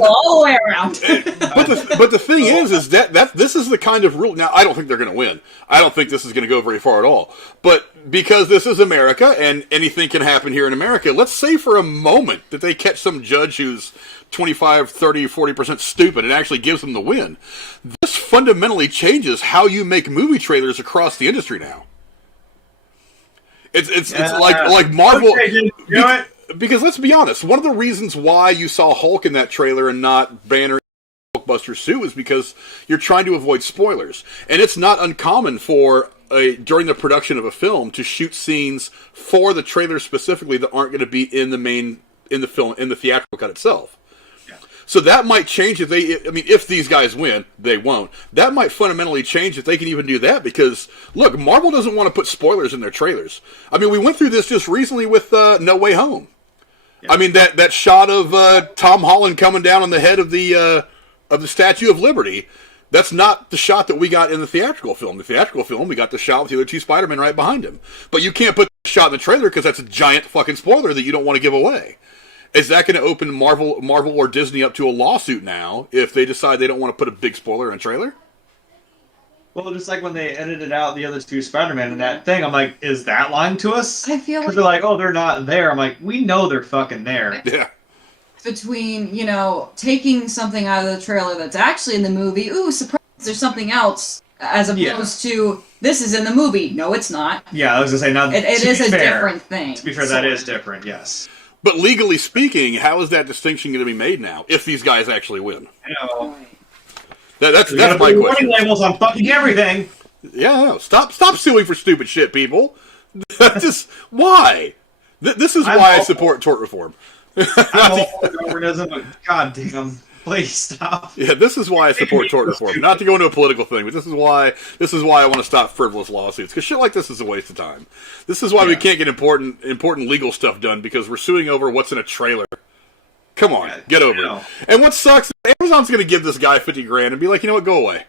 All the way around. but the thing is that this is the kind of rule. Now, I don't think they're going to win. I don't think this is going to go very far at all. But because this is America and anything can happen here in America, let's say for a moment that they catch some judge who's 25, 30, 40% stupid and actually gives them the win. This fundamentally changes how you make movie trailers across the industry now. It's like Marvel. Okay, do it. Because let's be honest, one of the reasons why you saw Hulk in that trailer and not Banner Hulkbuster suit is because you're trying to avoid spoilers. And it's not uncommon for during the production of a film to shoot scenes for the trailer specifically that aren't going to be in the film in the theatrical cut itself. Yeah. So that might change if these guys win, they won't. That might fundamentally change if they can even do that because look, Marvel doesn't want to put spoilers in their trailers. I mean, we went through this just recently with No Way Home. I mean, that shot of Tom Holland coming down on the head of the of the Statue of Liberty. That's not the shot that we got in the theatrical film. The theatrical film, we got the shot with the other two Spider-Men right behind him. But you can't put the shot in the trailer because that's a giant fucking spoiler that you don't want to give away. Is that going to open Marvel or Disney up to a lawsuit now if they decide they don't want to put a big spoiler in a trailer? Well, just like when they edited out the other two Spider-Man in that thing, I'm like, is that lying to us? I feel like they're like, oh, they're not there. I'm like, we know they're fucking there. Yeah. Between, taking something out of the trailer that's actually in the movie, ooh, surprise, there's something else, as opposed to, this is in the movie. No, it's not. Yeah, I was going to say, now, it is a different thing. To be fair, that is different, yes. But legally speaking, how is that distinction going to be made now, if these guys actually win? That's my question. Warning labels on fucking everything. Yeah, no. Stop suing for stupid shit, people. Just, why? This is why I support tort reform. I'm all for government, but goddamn, please stop. Yeah, this is why I support tort reform. Not to go into a political thing, but this is why I want to stop frivolous lawsuits. Because shit like this is a waste of time. This is why we can't get important legal stuff done, because we're suing over what's in a trailer. Come on, get over it. And what sucks, Amazon's going to give this guy $50,000 and be like, you know what, go away.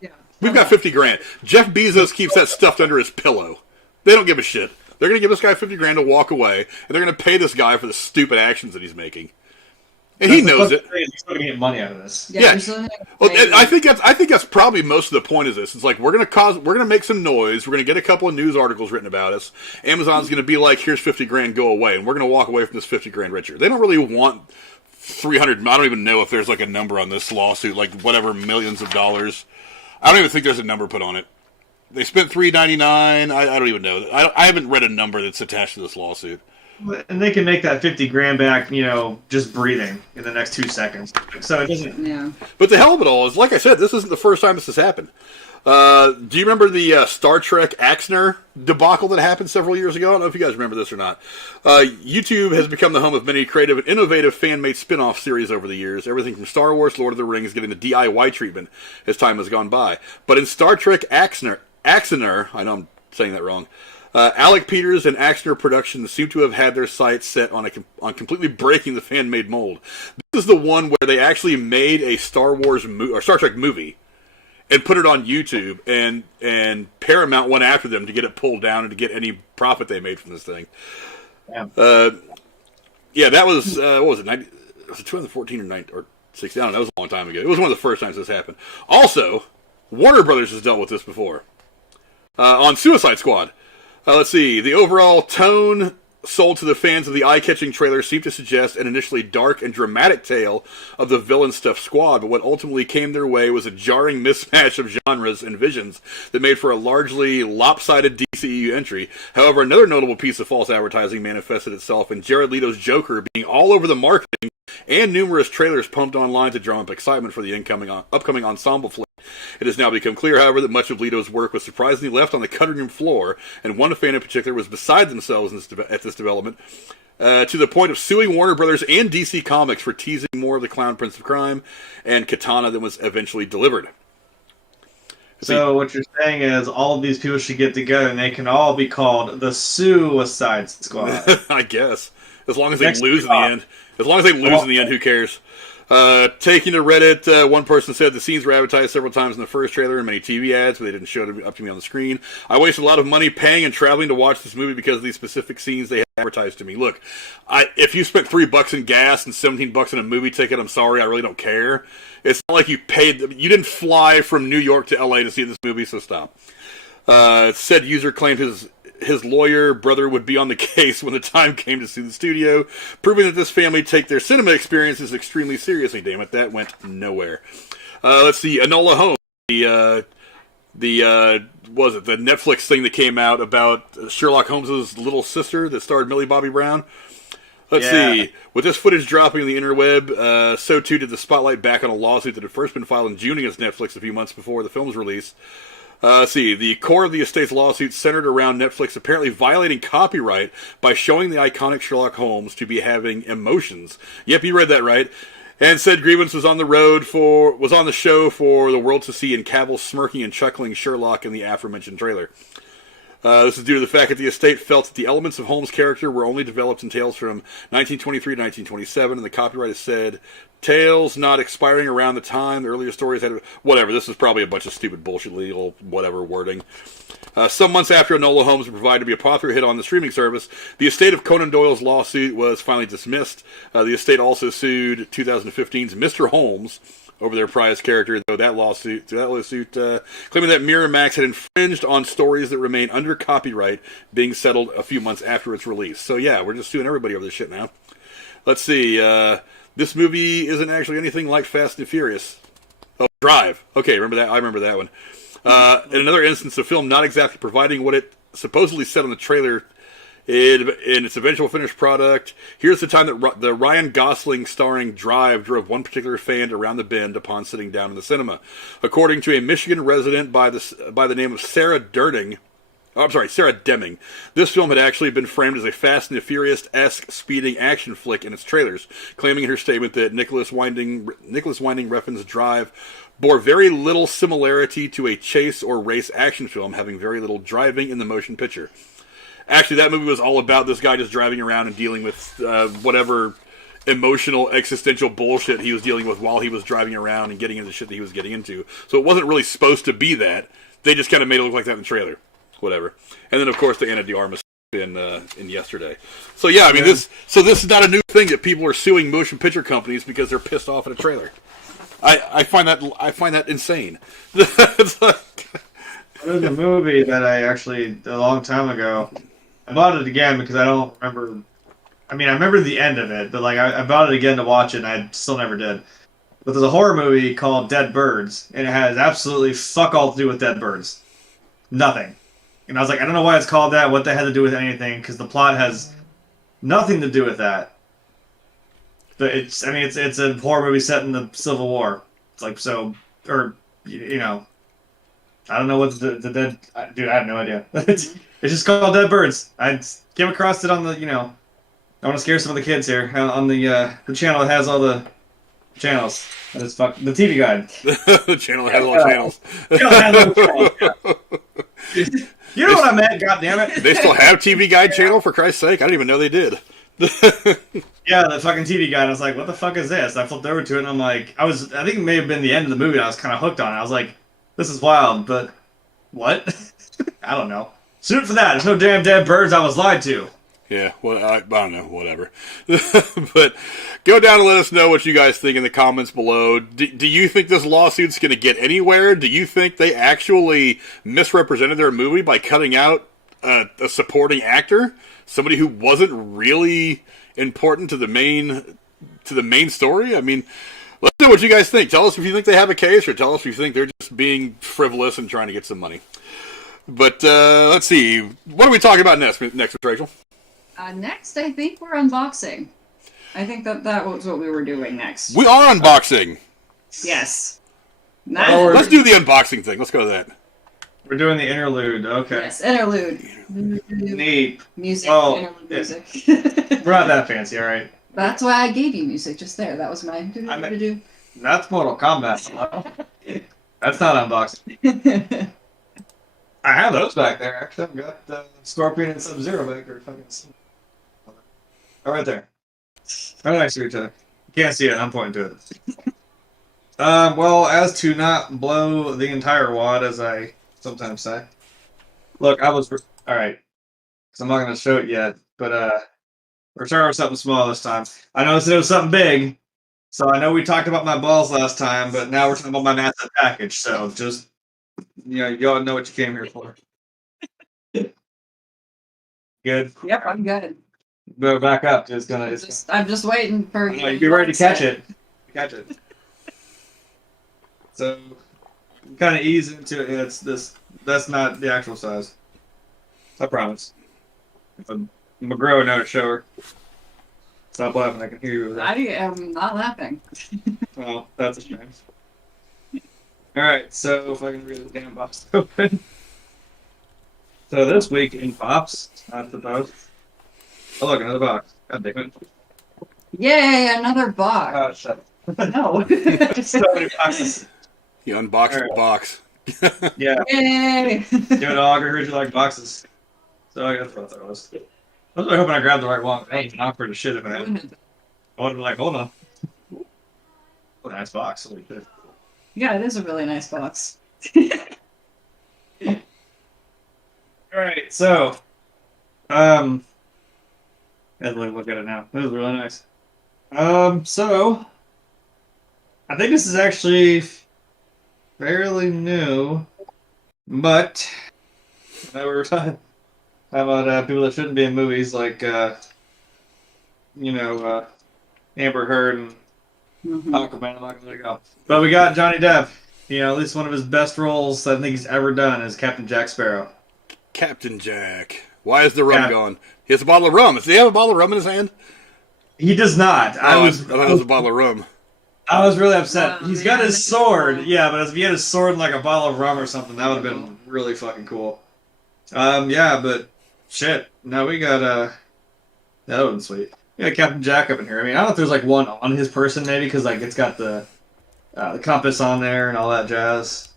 Yeah. We've got $50,000. Jeff Bezos keeps that stuffed under his pillow. They don't give a shit. They're going to give this guy $50,000 to walk away, and they're going to pay this guy for the stupid actions that he's making. And he knows it. He's still going to get money out of this. Yeah. Well, I think that's probably most of the point of this. It's like we're going to make some noise. We're going to get a couple of news articles written about us. Amazon's going to be like, "Here's $50,000, go away," and we're going to walk away from this $50,000 richer. They don't really want 300. I don't even know if there's like a number on this lawsuit, like whatever millions of dollars. I don't even think there's a number put on it. They spent $399. I don't even know. I haven't read a number that's attached to this lawsuit. And they can make that $50,000 back, just breathing in the next 2 seconds. So it doesn't. Yeah. But the hell of it all is, like I said, this isn't the first time this has happened. Do you remember the Star Trek Axner debacle that happened several years ago? I don't know if you guys remember this or not. YouTube has become the home of many creative and innovative fan-made spin-off series over the years. Everything from Star Wars, Lord of the Rings, getting the DIY treatment as time has gone by. But in Star Trek Axner, I know I'm saying that wrong. Alec Peters and Axner Productions seem to have had their sights set on completely breaking the fan-made mold. This is the one where they actually made a Star Trek movie and put it on YouTube, and Paramount went after them to get it pulled down and to get any profit they made from this thing. Yeah, that was what was it? Was it 2014 or 16? I don't know. That was a long time ago. It was one of the first times this happened. Also, Warner Brothers has dealt with this before on Suicide Squad. Let's see. The overall tone sold to the fans of the eye-catching trailer seemed to suggest an initially dark and dramatic tale of the villain-stuffed squad, but what ultimately came their way was a jarring mismatch of genres and visions that made for a largely lopsided DCEU entry. However, another notable piece of false advertising manifested itself in Jared Leto's Joker being all over the marketing and numerous trailers pumped online to drum up excitement for the upcoming ensemble flick. It has now become clear, however, that much of Leto's work was surprisingly left on the cutting room floor, and one fan in particular was beside themselves at this development, to the point of suing Warner Brothers and DC Comics for teasing more of the Clown Prince of Crime and Katana than was eventually delivered. So what you're saying is all of these people should get together and they can all be called the Suicide Squad. I guess. As long as they lose in the end. As long as they lose in the end, who cares? Taking to Reddit, one person said the scenes were advertised several times in the first trailer and many TV ads, but they didn't show it up to me on the screen. I wasted a lot of money paying and traveling to watch this movie because of these specific scenes they had advertised to me. Look, if you spent $3 in gas and $17 in a movie ticket, I'm sorry, I really don't care. It's not like you didn't fly from New York to LA to see this movie, so stop. Said user claimed his lawyer brother would be on the case when the time came to sue the studio, proving that this family take their cinema experiences extremely seriously. Damn it, that went nowhere. Let's see, Enola Holmes, the Netflix thing that came out about Sherlock Holmes' little sister that starred Millie Bobby Brown. Let's see. With this footage dropping on the interweb, so too did the spotlight back on a lawsuit that had first been filed in June against Netflix a few months before the film's release. Let's see. The core of the estate's lawsuit centered around Netflix apparently violating copyright by showing the iconic Sherlock Holmes to be having emotions. Yep, you read that right. And said grievance was on the show for the world to see in Cavill smirking and chuckling Sherlock in the aforementioned trailer. This is due to the fact that the estate felt that the elements of Holmes' character were only developed in tales from 1923 to 1927, and the copyright has said, tales not expiring around the time the earlier stories had... Whatever, this is probably a bunch of stupid bullshit legal whatever wording. Some months after Enola Holmes was provided to be a popular hit on the streaming service, the estate of Conan Doyle's lawsuit was finally dismissed. The estate also sued 2015's Mr. Holmes over their prized character, though that lawsuit claiming that Miramax had infringed on stories that remain under copyright, being settled a few months after its release. So yeah, we're just suing everybody over this shit now. Let's see. This movie isn't actually anything like Fast and Furious. Oh, Drive. Okay, remember that? I remember that one. In another instance, the film not exactly providing what it supposedly said on the trailer in its eventual finished product. Here's the time that the Ryan Gosling starring Drive drove one particular fan around the bend upon sitting down in the cinema. According to a Michigan resident by the name of Sarah Deming, this film had actually been framed as a Fast and the Furious-esque speeding action flick in its trailers, claiming in her statement that Nicholas Winding Refn's Drive bore very little similarity to a chase or race action film, having very little driving in the motion picture. Actually, that movie was all about this guy just driving around and dealing with whatever emotional, existential bullshit he was dealing with while he was driving around and getting into the shit that he was getting into. So it wasn't really supposed to be that. They just kind of made it look like that in the trailer. Whatever. And then, of course, the Anna de Armas in Yesterday. So, yeah, I mean, this is not a new thing that people are suing motion picture companies because they're pissed off at a trailer. I find that insane. It's like... There's a movie that I actually, a long time ago, I bought it again because I don't remember. I mean, I remember the end of it, but like I bought it again to watch it, and I still never did. But there's a horror movie called Dead Birds, and it has absolutely fuck all to do with dead birds. Nothing. And I was like, I don't know why it's called that, what that had to do with anything, because the plot has nothing to do with that. But it's a horror movie set in the Civil War. It's like, so, or, you know, I don't know what the dead, dude, I have no idea. It's just called Dead Birds. I came across it on the, I want to scare some of the kids here, on the channel that has all the channels. That is the TV guide. The channel that has all the channels. You know what I meant, goddammit. They still have TV Guide channel, for Christ's sake? I didn't even know they did. Yeah, the fucking TV Guide. I was like, what the fuck is this? I flipped over to it and I'm like, I think it may have been the end of the movie and I was kind of hooked on it. I was like, this is wild, but what? I don't know. Suit for that. There's no damn dead birds. I was lied to. Yeah, well, I don't know, whatever. But go down and let us know what you guys think in the comments below. Do you think this lawsuit's going to get anywhere? Do you think they actually misrepresented their movie by cutting out a supporting actor? Somebody who wasn't really important to the main story? I mean, let us know what you guys think. Tell us if you think they have a case, or tell us if you think they're just being frivolous and trying to get some money. But let's see. What are we talking about next, Rachel? Next, I think we're unboxing. I think that was what we were doing next. We are unboxing. Yes. Let's do the unboxing thing. Let's go to that. We're doing the interlude. Okay. Yes, interlude. Neat. Music. Oh, interlude music. We're not that fancy, all right? That's why I gave you music just there. That was my do. That's Mortal Kombat. That's not unboxing. I have those back there. Actually, I've got Scorpion and Sub-Zero back there. Oh, right there. Right next to each other. You can't see it. I'm pointing to it. Well, as to not blow the entire wad, as I sometimes say. Look, all right. Because I'm not going to show it yet, but we're starting with something small this time. I know it was something big, so I know we talked about my balls last time, but now we're talking about my massive package. So just, y'all know what you came here for. Good. Yep, I'm good. Go back up. I'm just waiting for. You be ready to catch it. Catch it. So, kind of ease into it. It's this. That's not the actual size. I promise. I'm gonna grow another shower. Stop laughing. I can hear you. I am not laughing. Well, that's a shame. All right. So if I can read the damn box open. So this week in Pops, I suppose. Oh, look, another box. God damn it. Yay, another box. Oh, shut up. No. So many boxes. You unboxed the box. Yeah. Yay! Dude, dog, I heard you like boxes. So I guess what that was. I was really hoping I grabbed the right one. That was awkward as shit if I hadn't. I would have been like, hold on. Oh, nice box. Holy shit. Yeah, it is a really nice box. Alright, so as we look at it now. It was really nice. So I think this is actually fairly new, but we were talking about people that shouldn't be in movies, like Amber Heard and Aquaman. I'm not gonna let it go. But we got Johnny Depp. At least one of his best roles I think he's ever done is Captain Jack Sparrow. Captain Jack. Why is the rum gone? He has a bottle of rum. Does he have a bottle of rum in his hand? He does not. I thought it was a bottle of rum. I was really upset. He's got his sword. Yeah, but if he had his sword in like a bottle of rum or something, that would have been really fucking cool. Yeah, but shit. No, we got that would have been sweet. We got Captain Jack up in here. I mean, I don't know if there's like one on his person maybe, because like it's got the compass on there and all that jazz.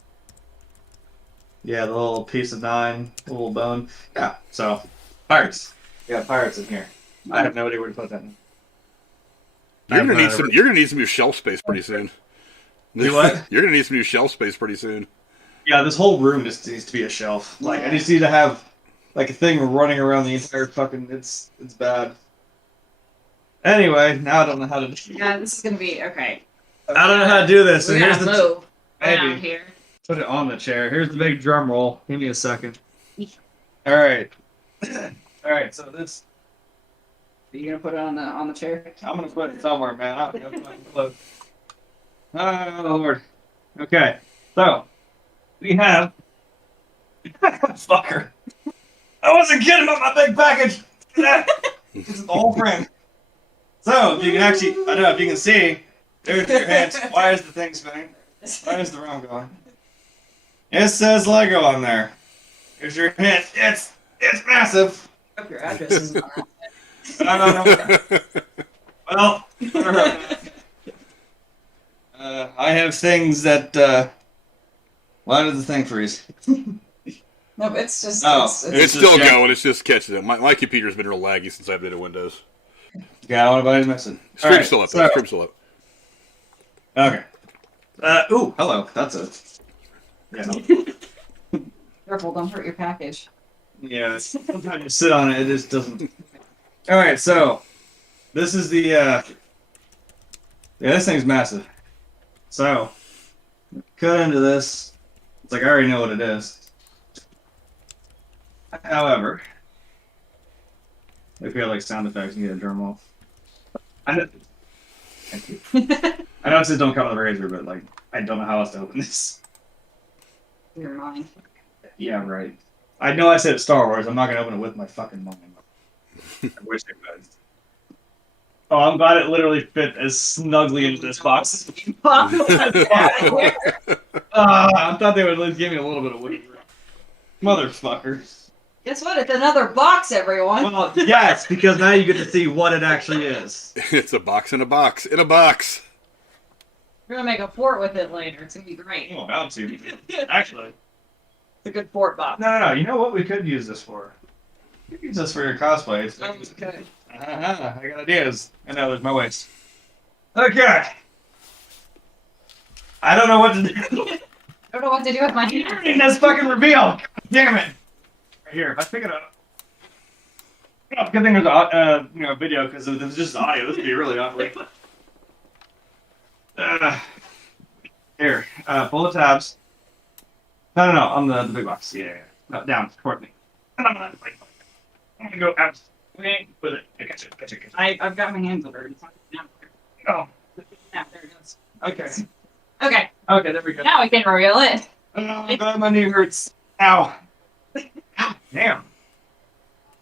Yeah, the little piece of 9, the little bone. Yeah, so pirates. We got pirates in here. I have no idea where to put that in. You're gonna need some new shelf space pretty soon. Do what? You're gonna need some new shelf space pretty soon. Yeah, this whole room just needs to be a shelf. Like, I just need to have like a thing running around the entire fucking. It's bad. Anyway, now I don't know how to. Yeah, this is gonna be okay. I don't know how to do this. We And here's gotta the move around here. put it on the chair. Here's the big drum roll. Give me a second. All right. All right. So this. Are you gonna put it on the chair? I'm gonna put it somewhere, man. I don't know fucking clue. Oh Lord. Okay. So we have. Fucker. I wasn't kidding about my big package. This is the whole frame. So if you can actually, I don't know if you can see. There's your hint. Why is the thing spinning? Why is the rum going? It says Lego on there. Here's your hint. It's massive. I hope your address is on that. Well, I have things that. Why did the thing freeze? No, but it's just. Oh. It's still going. It's just catching it. My computer's been real laggy since I've been in Windows. Yeah, I don't want anybody's missing. Stream's still up. Though. Stream's still up. Okay. Ooh, hello. That's it. Yeah. No. Careful, don't hurt your package. Yeah. Sometimes you sit on it, it just doesn't. All right, so this is the. Yeah, this thing's massive. So, cut into this. It's like I already know what it is. However, if you have like sound effects, you get a drum roll. Thank you. I know it says don't cut with a razor, but like I don't know how else to open this. Your mind. Yeah, right. I know I said it's Star Wars. I'm not gonna open it with my fucking mind. I wish I could. Oh, I'm glad it literally fit as snugly into this box. I thought they would at least give me a little bit of wiggle room. Motherfucker. Guess what? It's another box, everyone. Well, yes, because now you get to see what it actually is. It's a box in a box in a box. We're gonna make a fort with it later. It's gonna be great. Oh, about to. Actually. It's a good fort box. No. You know what we could use this for? You could use this for your cosplay. Okay. I got ideas. I know, there's my waist. Okay. I don't know what to do. I don't know what to do with my hand. In this fucking reveal. God damn it. Right here. If I pick it up. Oh, good thing there's a video, because if it's just audio, this would be really awkward. Here. Pull the tabs. No, on the big box. Yeah. No, down toward me. And I'm gonna go out. Okay, with it. I got you. I've got my hands over it. It's not down there. Oh. Yeah, there it goes. Okay. Okay, there we go. now I can reveal it. Oh, God, my knee hurts. Ow. Ow. Damn.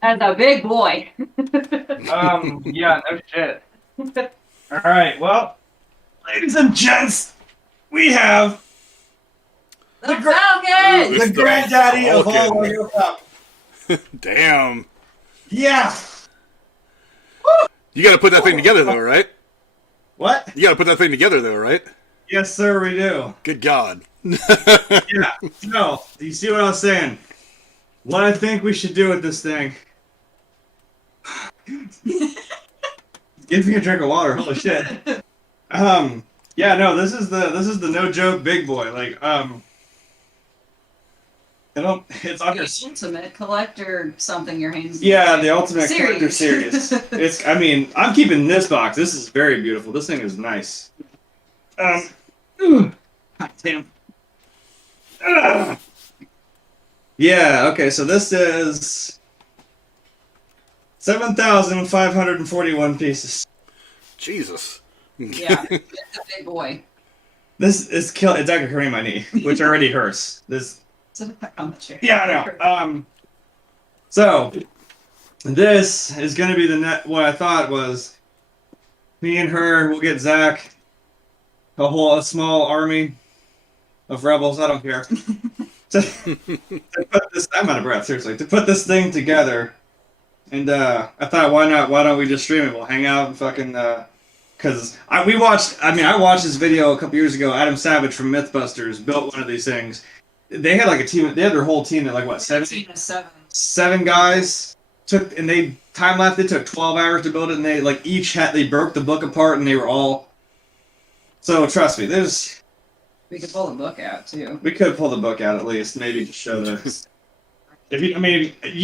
As a big boy. Yeah, no shit. Alright, well, ladies and gents, we have The Falcon! the granddaddy of all Lego Cup. Damn. Yeah. You got to put that thing together, though, right? What? You got to put that thing together, though, right? Yes, sir, we do. Good God. Yeah. No. You see what I was saying? What I think we should do with this thing. Give me a drink of water. Holy shit. Yeah, no, this is the no joke big boy. Like, it's on your Ultimate collector something your hands. yeah, the ultimate collector series. It's, I mean, I'm keeping this box. This is very beautiful. This thing is nice. God damn. Yeah, okay, so this is 7,541 pieces. Jesus. Yeah, it's a big boy. This is it's actually hurting my knee, which already hurts. This. Sit back on the chair. Yeah, I know. So this is gonna be what I thought was me and her. We'll get Zach a small army of rebels. I don't care. to put this, I'm out of breath. Seriously, to put this thing together, and I thought, why not? Why don't we just stream it? We'll hang out and fucking. Because I watched this video a couple years ago. Adam Savage from MythBusters built one of these things. They had like a team. They had their whole team at like what, seven guys and they time lapse. They took 12 hours to build it, and they like they broke the book apart, and they were all. So trust me, We could pull the book out too. We could pull the book out at least, maybe to show this. You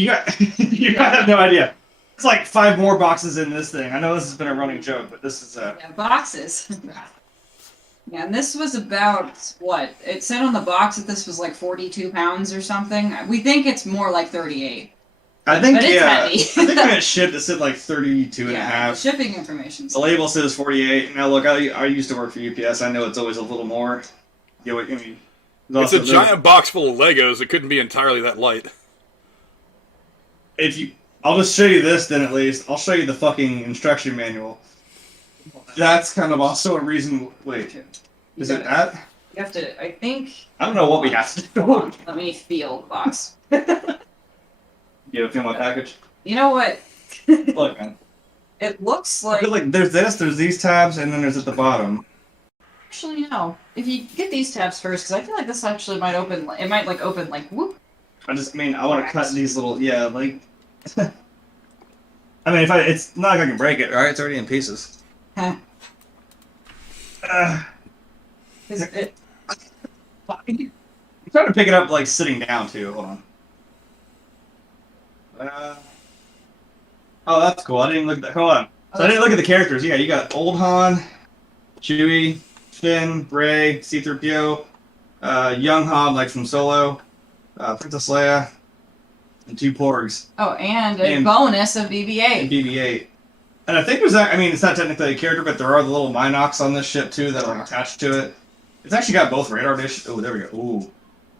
have no idea. It's like 5 more boxes in this thing. I know this has been a running joke, but this is yeah, boxes. Yeah, and this was about, what? It said on the box that this was like 42 pounds or something. We think it's more like 38. I think, but it's heavy. I think when it shipped, it said like 32 and a half. Shipping information. The label says 48. Now, look, I used to work for UPS. I know it's always a little more. You know, I mean, it's a giant box full of Legos. It couldn't be entirely that light. I'll just show you this then, at least. I'll show you the fucking instruction manual. That's kind of also a reason. Wait, is it that? You have to, I think. I don't know what we have to do. Let me feel the box. You ever feel my package? You know what? Look, man. It looks like. I feel like there's these tabs, and then there's at the bottom. Actually, no. If you get these tabs first, because I feel like this actually might open. It might like open like whoop. I want to cut these little. Yeah, like. I mean, it's not like I can break it, right? It's already in pieces. Huh. Is it? I'm trying to pick it up like sitting down too. Hold on. Oh, that's cool. I didn't even look at that. Hold on. So I didn't look at the characters. Yeah, you got Old Han, Chewie, Finn, Rey, C-3PO, young Han, like from Solo, Princess Leia, and 2 Porgs. Oh, and a bonus of BB-8. And BB-8. And I think there's that. I mean, it's not technically a character, but there are the little Minox on this ship too that are attached to it. It's actually got both radar dish. Oh, there we go. Ooh,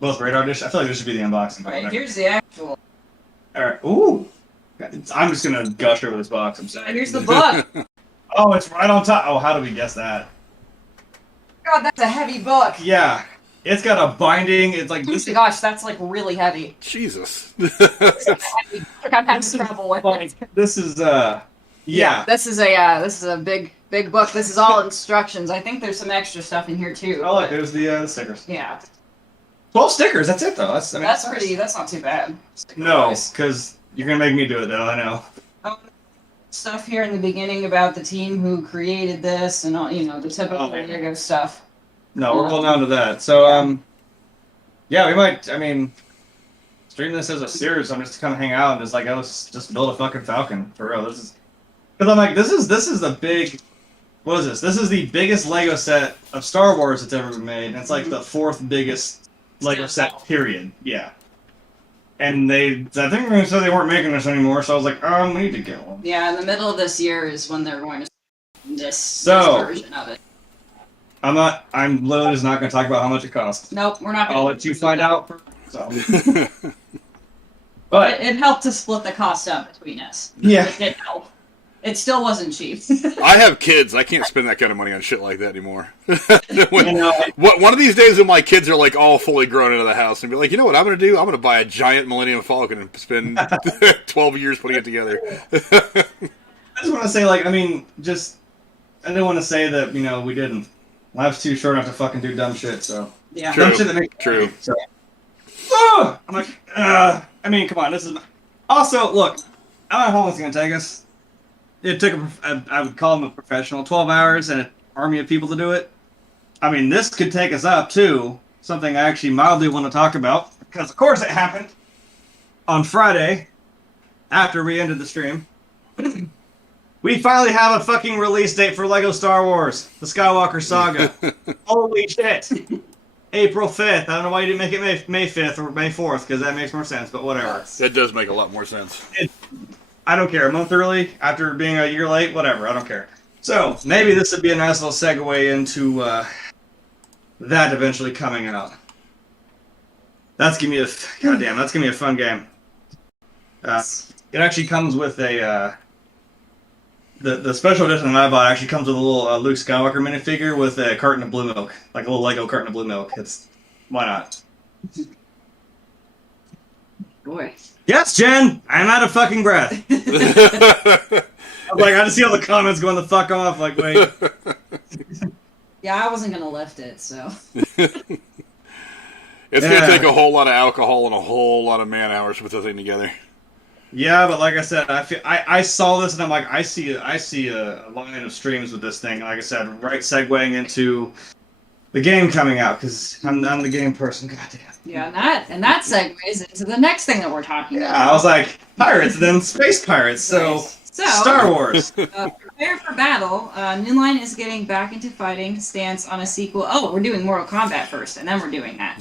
both radar dish. I feel like this should be the unboxing. Right, here's the actual. All right. Ooh. I'm just gonna gush over this box. I'm sorry. Here's the book. Oh, it's right on top. Oh, how do we guess that? God, that's a heavy book. Yeah, it's got a binding. It's like this. Gosh, that's like really heavy. Jesus. I'm having trouble with it. This is yeah. This is a big book. This is all instructions. I think there's some extra stuff in here too. Oh, look, there's the stickers. Yeah. 12 stickers. That's it though. That's pretty. That's not too bad. No, because you're gonna make me do it though. I know. Stuff here in the beginning about the team who created this and all, the typical Lego stuff. No, we're holding on to that. So yeah, we might. I mean, stream this as a series. I'm just to kind of hang out and just like, let's just build a fucking Falcon for real. This is because I'm like, this is a big. What is this? This is the biggest Lego set of Star Wars that's ever been made, and it's like the 4th biggest Lego set. Period. Yeah. And I think they said they weren't making this anymore, so I was like, we need to get one. Yeah, in the middle of this year is when they're going to this version of it. I'm literally just not going to talk about how much it costs. Nope, we're not going to. I'll let you find out. But it helped to split the cost up between us. Yeah. It did help. It still wasn't cheap. I have kids. I can't spend that kind of money on shit like that anymore. One of these days when my kids are like all fully grown into the house and be like, you know what I'm going to do? I'm going to buy a giant Millennium Falcon and spend 12 years putting it together. I just want to say, like, I didn't want to say that, we didn't. Life's too short enough to fucking do dumb shit, so. Yeah. True. Shit that makes me True. happy, so. I'm like, I mean, come on, this is. Also, look, I don't know how long it's gonna take us. It took I would call him a professional, 12 hours and an army of people to do it. I mean, this could take us up to something I actually mildly want to talk about, because of course it happened on Friday after we ended the stream. We finally have a fucking release date for Lego Star Wars, the Skywalker Saga. Holy shit. April 5th. I don't know why you didn't make it May 5th or May 4th, because that makes more sense, but whatever. That does make a lot more sense. I don't care. A month early, after being a year late, whatever. I don't care. So, maybe this would be a nice little segue into that eventually coming out. That's gonna be that's gonna be a fun game. It actually comes with a the special edition that I bought actually comes with a little Luke Skywalker minifigure with a carton of blue milk, like a little Lego carton of blue milk. Why not? Boy. Yes, Jen, I'm out of fucking breath. I just see all the comments going the fuck off. Like, wait. Yeah, I wasn't gonna lift it, so. It's going to take a whole lot of alcohol and a whole lot of man hours to put the thing together. Yeah, but like I said, I saw this and I'm like, I see a line of streams with this thing. Like I said, right segueing into the game coming out, because I'm the game person. Goddamn. Yeah, and that segues into the next thing that we're talking about. I was like, pirates, then space pirates. So Star Wars. Prepare for battle. New Line is getting back into fighting stance on a sequel. Oh, we're doing Mortal Kombat first, and then we're doing that.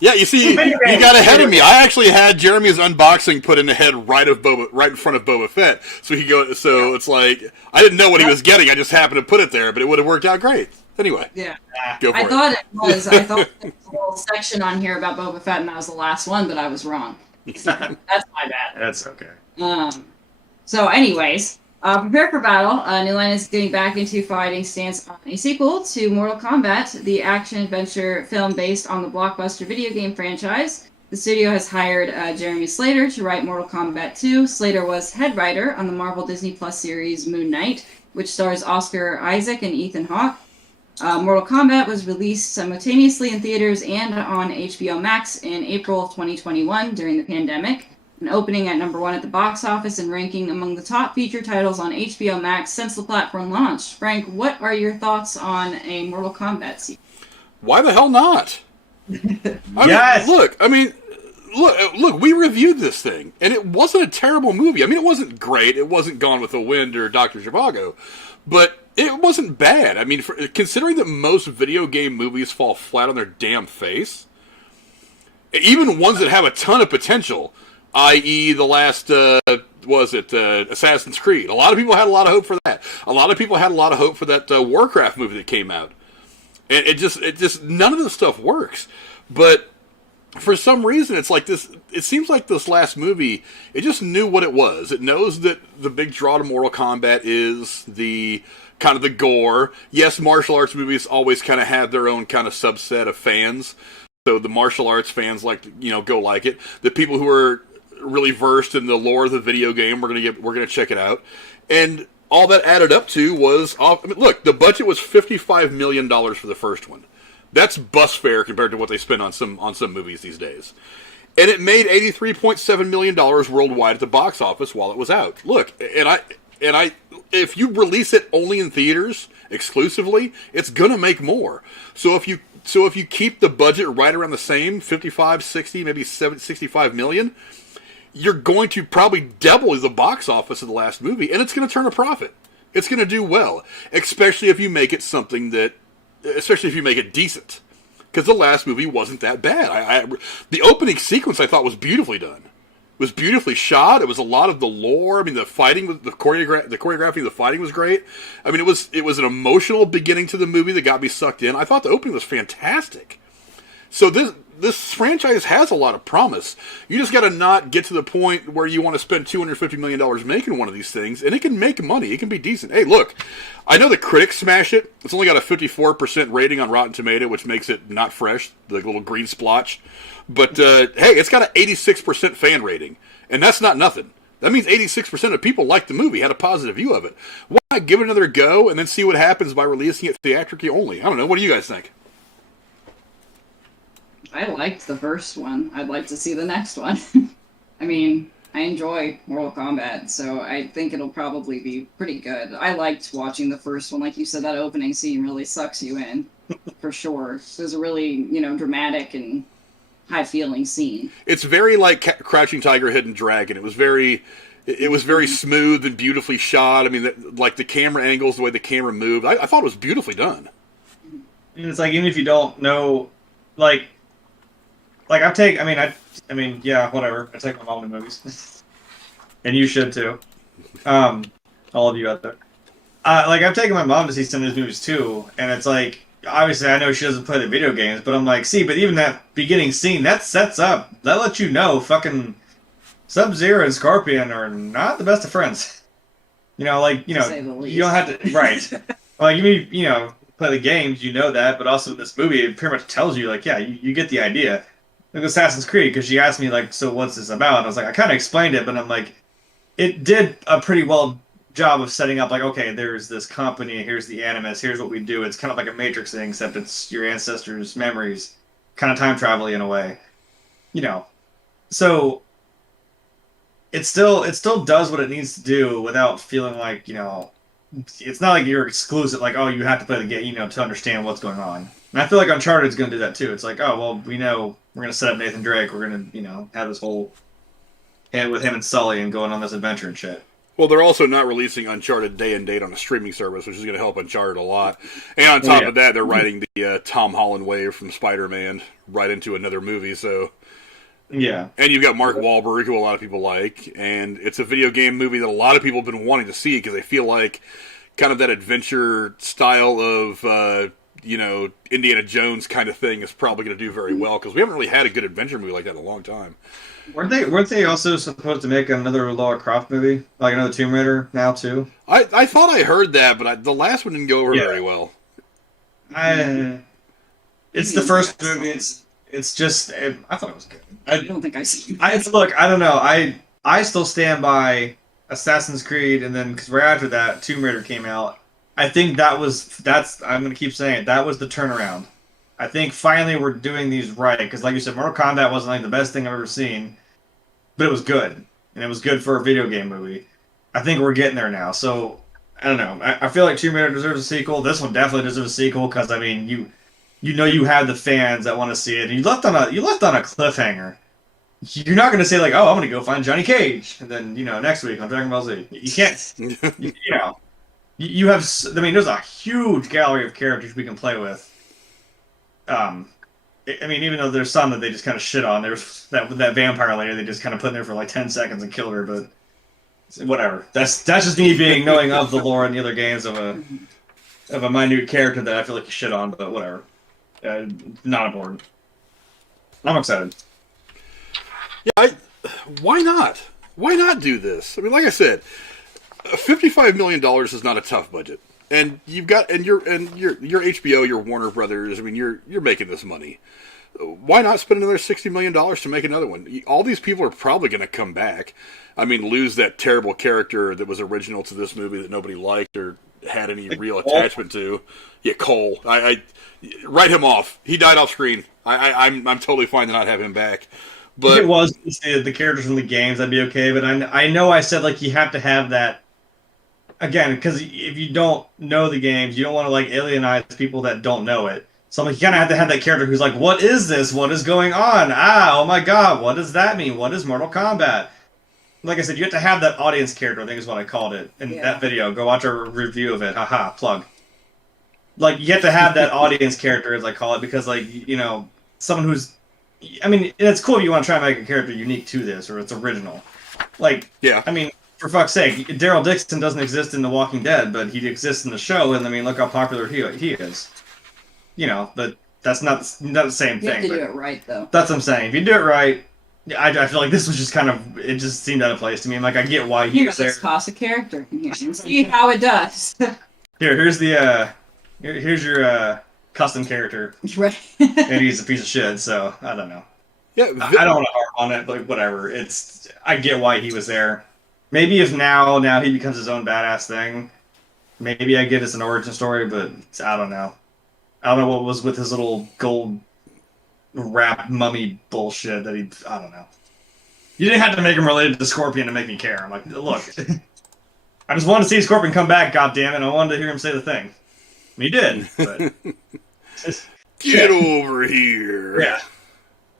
Yeah, you see, you got ahead of me. I actually had Jeremy's unboxing put in the head right in front of Boba Fett, so he go. So it's like I didn't know what he was getting. I just happened to put it there, but it would have worked out great. Anyway, yeah, go for I it. thought there was a whole section on here about Boba Fett, and that was the last one, but I was wrong. That's my bad. That's okay. So, anyways, prepare for battle. New Line is getting back into fighting stance on a sequel to Mortal Kombat, the action-adventure film based on the blockbuster video game franchise. The studio has hired Jeremy Slater to write Mortal Kombat 2. Slater was head writer on the Marvel Disney Plus series Moon Knight, which stars Oscar Isaac and Ethan Hawke. Mortal Kombat was released simultaneously in theaters and on HBOMax in April of 2021 during the pandemic, and opening at number 1 at the box office and ranking among the top feature titles on HBO Max since the platform launched. Frank, what are your thoughts on a Mortal Kombat sequel? Why the hell not? Yes! Look, we reviewed this thing, and it wasn't a terrible movie. I mean, it wasn't great. It wasn't Gone with the Wind or Dr. Zhivago, but it wasn't bad. I mean, considering that most video game movies fall flat on their damn face, even ones that have a ton of potential, i.e. the last, Assassin's Creed. A lot of people had a lot of hope for that. A lot of people had a lot of hope for that Warcraft movie that came out. And it just, none of this stuff works. But for some reason, it's like this, it seems like this last movie, it just knew what it was. It knows that the big draw to Mortal Kombat is the kind of the gore. Yes, martial arts movies always kind of have their own kind of subset of fans. So the martial arts fans go like it. The people who are really versed in the lore of the video game, we're gonna check it out. And all that added up to was, look, the budget was $55 million for the first one. That's bus fare compared to what they spend on some movies these days. And it made $83.7 million worldwide at the box office while it was out. Look, and if you release it only in theaters exclusively, it's gonna make more. So if you keep the budget right around the same, 55, 60, maybe 65 million, you're going to probably double the box office of the last movie, and it's going to turn a profit. It's going to do well, especially if you make it especially if you make it decent. Because the last movie wasn't that bad. The opening sequence I thought was beautifully done. It was beautifully shot. It was a lot of the lore. I mean, the fighting, the choreography of the fighting was great. I mean, it was an emotional beginning to the movie that got me sucked in. I thought the opening was fantastic. So this franchise has a lot of promise. You just got to not get to the point where you want to spend $250 million making one of these things, and it can make money. It can be decent. Hey, look, I know the critics smash it. It's only got a 54% rating on Rotten Tomato, which makes it not fresh, the little green splotch. But, hey, it's got an 86% fan rating, and that's not nothing. That means 86% of people liked the movie, had a positive view of it. Why not give it another go and then see what happens by releasing it theatrically only? I don't know. What do you guys think? I liked the first one. I'd like to see the next one. I mean, I enjoy Mortal Kombat, so I think it'll probably be pretty good. I liked watching the first one. Like you said, that opening scene really sucks you in, for sure. It was a really, dramatic and high-feeling scene. It's very like Crouching Tiger, Hidden Dragon. It was very smooth and beautifully shot. I mean, like the camera angles, the way the camera moved, I thought it was beautifully done. And it's like, even if you don't know, like yeah, whatever. I take my mom to movies, and you should too. All of you out there. I've taken my mom to see some of these movies too, and it's like, obviously I know she doesn't play the video games, but I'm like, see, but even that beginning scene, that sets up, that lets you know, fucking Sub-Zero and Scorpion are not the best of friends. You don't have to, right? Like, play the games, you know that, but also this movie, it pretty much tells you, like, yeah, you get the idea. Like Assassin's Creed, because she asked me, like, so what's this about? And I was like, I kind of explained it, but I'm like, it did a pretty well job of setting up, like, okay, there's this company, here's the Animus, here's what we do. It's kind of like a Matrix thing, except it's your ancestors' memories, kind of time travel in a way. So it still does what it needs to do without feeling like, it's not like you're exclusive, like, oh, you have to play the game, to understand what's going on. And I feel like Uncharted's going to do that too. It's like, oh, well, we know we're going to set up Nathan Drake. We're going to, have this whole head with him and Sully and going on this adventure and shit. Well, they're also not releasing Uncharted day and date on a streaming service, which is going to help Uncharted a lot. And on top of that, they're writing the Tom Holland wave from Spider-Man right into another movie, so... Yeah. And you've got Mark Wahlberg, who a lot of people like, and it's a video game movie that a lot of people have been wanting to see because they feel like kind of that adventure style of, Indiana Jones kind of thing is probably going to do very well because we haven't really had a good adventure movie like that in a long time. Weren't they also supposed to make another Lara Croft movie? Like another Tomb Raider now, too? I thought I heard that, but the last one didn't go over very well. It's the first movie. It's just... I thought it was good. I don't think I've seen it. Look, I don't know. I still stand by Assassin's Creed, and then, because right after that, Tomb Raider came out. I think I'm going to keep saying it, that was the turnaround. I think finally we're doing these right, because like you said, Mortal Kombat wasn't like the best thing I've ever seen, but it was good, and it was good for a video game movie. I think we're getting there now, so, I don't know. I feel like Tomb Raider deserves a sequel. This one definitely deserves a sequel, because, I mean, you have the fans that want to see it, and you left on a cliffhanger. You're not going to say, like, oh, I'm going to go find Johnny Cage, and then, next week on Dragon Ball Z. You can't, you have, I mean, there's a huge gallery of characters we can play with. I mean, even though there's some that they just kind of shit on. There's that vampire lady they just kind of put in there for like 10 seconds and killed her, but whatever. That's just me knowing of the lore and the other games of a minute character that I feel like you shit on, but whatever. Not important. I'm excited. Yeah, why not? Why not do this? I mean, like I said, $55 million is not a tough budget, and you've got your HBO, your Warner Brothers. I mean, you're making this money. Why not spend another $60 million to make another one? All these people are probably going to come back. I mean, lose that terrible character that was original to this movie that nobody liked or had any real attachment to. Yeah, Cole. I write him off. He died off screen. I'm totally fine to not have him back. But if it was the characters from the games, I'd be okay. But I know I said, like, you have to have that, again, because if you don't know the games, you don't want to, like, alienize people that don't know it. So, like, you kind of have to have that character who's like, what is this? What is going on? Oh my god, what does that mean? What is Mortal Kombat? Like I said, you have to have that audience character, I think is what I called it in that video. Go watch our review of it. Haha, plug. Like, you have to have that audience character, as I call it, because, like, someone who's... I mean, it's cool if you want to try and make a character unique to this, or it's original. Like, yeah. I mean, for fuck's sake, Daryl Dixon doesn't exist in The Walking Dead, but he exists in the show, and I mean, look how popular he is. But that's not the same thing. You have to do it right, though. That's what I'm saying. If you do it right, I feel like this was just kind of, it just seemed out of place to me. I'm like, I get why he was there. Let's toss a character in here and see how it does. Here's your custom character. Right. And he's a piece of shit, so I don't know. Yeah, I don't want to harp on it, but whatever. I get why he was there. Maybe if now he becomes his own badass thing, maybe I get it's an origin story, but I don't know. I don't know what was with his little gold rap mummy bullshit that I don't know. You didn't have to make him related to Scorpion to make me care. I'm like, look, I just wanted to see Scorpion come back, goddammit. I wanted to hear him say the thing. And he did, but... Get over here. Yeah.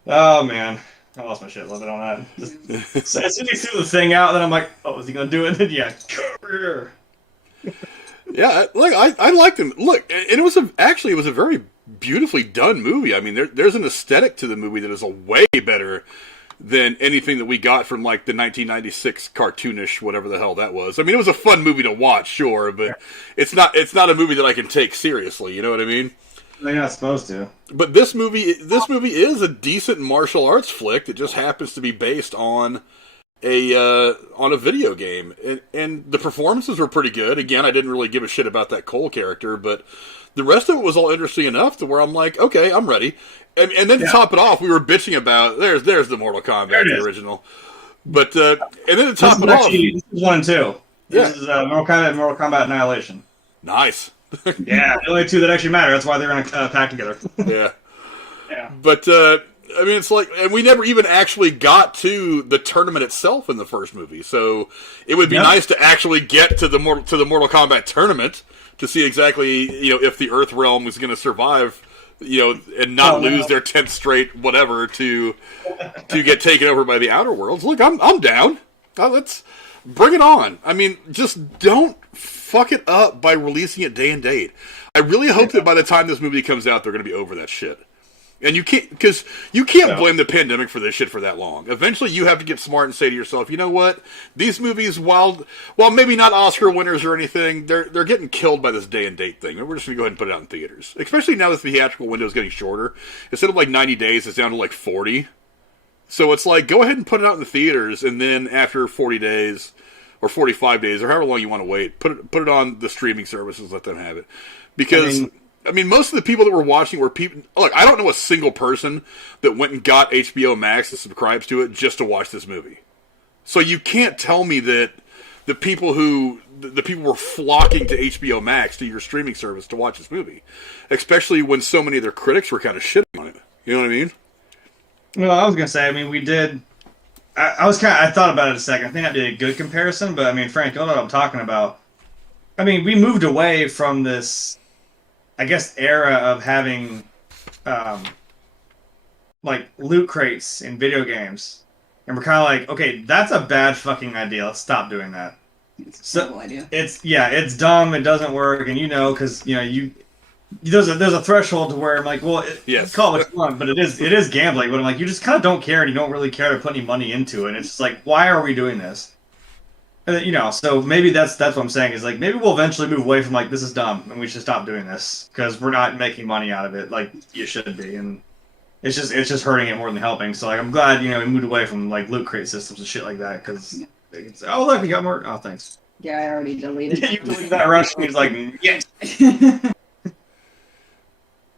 Oh, man. I lost my shit a little bit on that. So as soon as he threw the thing out, then I'm like, oh, is he going to do it? And then, yeah, come here. Yeah, look, I liked him. Look, and it was a very beautifully done movie. I mean, there's an aesthetic to the movie that is a way better than anything that we got from like the 1996 cartoonish whatever the hell that was. I mean, it was a fun movie to watch, sure, but it's not a movie that I can take seriously. You know what I mean? They're not supposed to. But this movie is a decent martial arts flick that just happens to be based on a video game, and the performances were pretty good. Again, I didn't really give a shit about that Cole character, but the rest of it was all interesting enough to where I'm like, okay, I'm ready. And then to top it off, we were bitching about there's the Mortal Kombat, the original. But and then to top it off, this is 1 and 2. This is Mortal Kombat Annihilation. Nice. Yeah, the only two that actually matter. That's why they're in a pack together. Yeah. Yeah. But I mean, it's like, and we never even actually got to the tournament itself in the first movie. So it would be nice to actually get to the Mortal Kombat tournament to see exactly, if the Earth realm was going to survive, and not lose their 10th straight whatever to get taken over by the Outer Worlds. Look, I'm down. Let's bring it on. I mean, just don't fuck it up by releasing it day and date. I really hope that by the time this movie comes out, they're going to be over that shit. And you can't blame the pandemic for this shit for that long. Eventually, you have to get smart and say to yourself, you know what? These movies, while maybe not Oscar winners or anything, they're getting killed by this day and date thing. We're just going to go ahead and put it out in theaters. Especially now that the theatrical window is getting shorter. Instead of like 90 days, it's down to like 40. So it's like, go ahead and put it out in the theaters, and then after 40 days or 45 days or however long you want to wait, put it on the streaming services, let them have it. Because I mean, most of the people that were watching were people. Look, I don't know a single person that went and got HBOMax and subscribes to it just to watch this movie. So you can't tell me that the people were flocking to HBOMax, to your streaming service, to watch this movie, especially when so many of their critics were kind of shitting on it. You know what I mean? Well, I was gonna say, I mean, we did. I thought about it a second. I think I did a good comparison, but I mean, Frank, you know what I'm talking about. I mean, we moved away from this, I guess, era of having, like, loot crates in video games. And we're kind of like, okay, that's a bad fucking idea. Let's stop doing that. It's a terrible idea. It's dumb. It doesn't work. And because, there's a threshold to where I'm like, well, call it what you want, but it is gambling. But I'm like, you just kind of don't care, and you don't really care to put any money into it. And it's just like, why are we doing this? And then, so maybe that's what I'm saying is like, maybe we'll eventually move away from like, this is dumb and we should stop doing this because we're not making money out of it like you should be, and it's just hurting it more than helping. So like, I'm glad we moved away from like loot crate systems and shit like that because oh look, we got more. Oh, thanks. Yeah, I already deleted. You deleted that Russian. He's like, yes.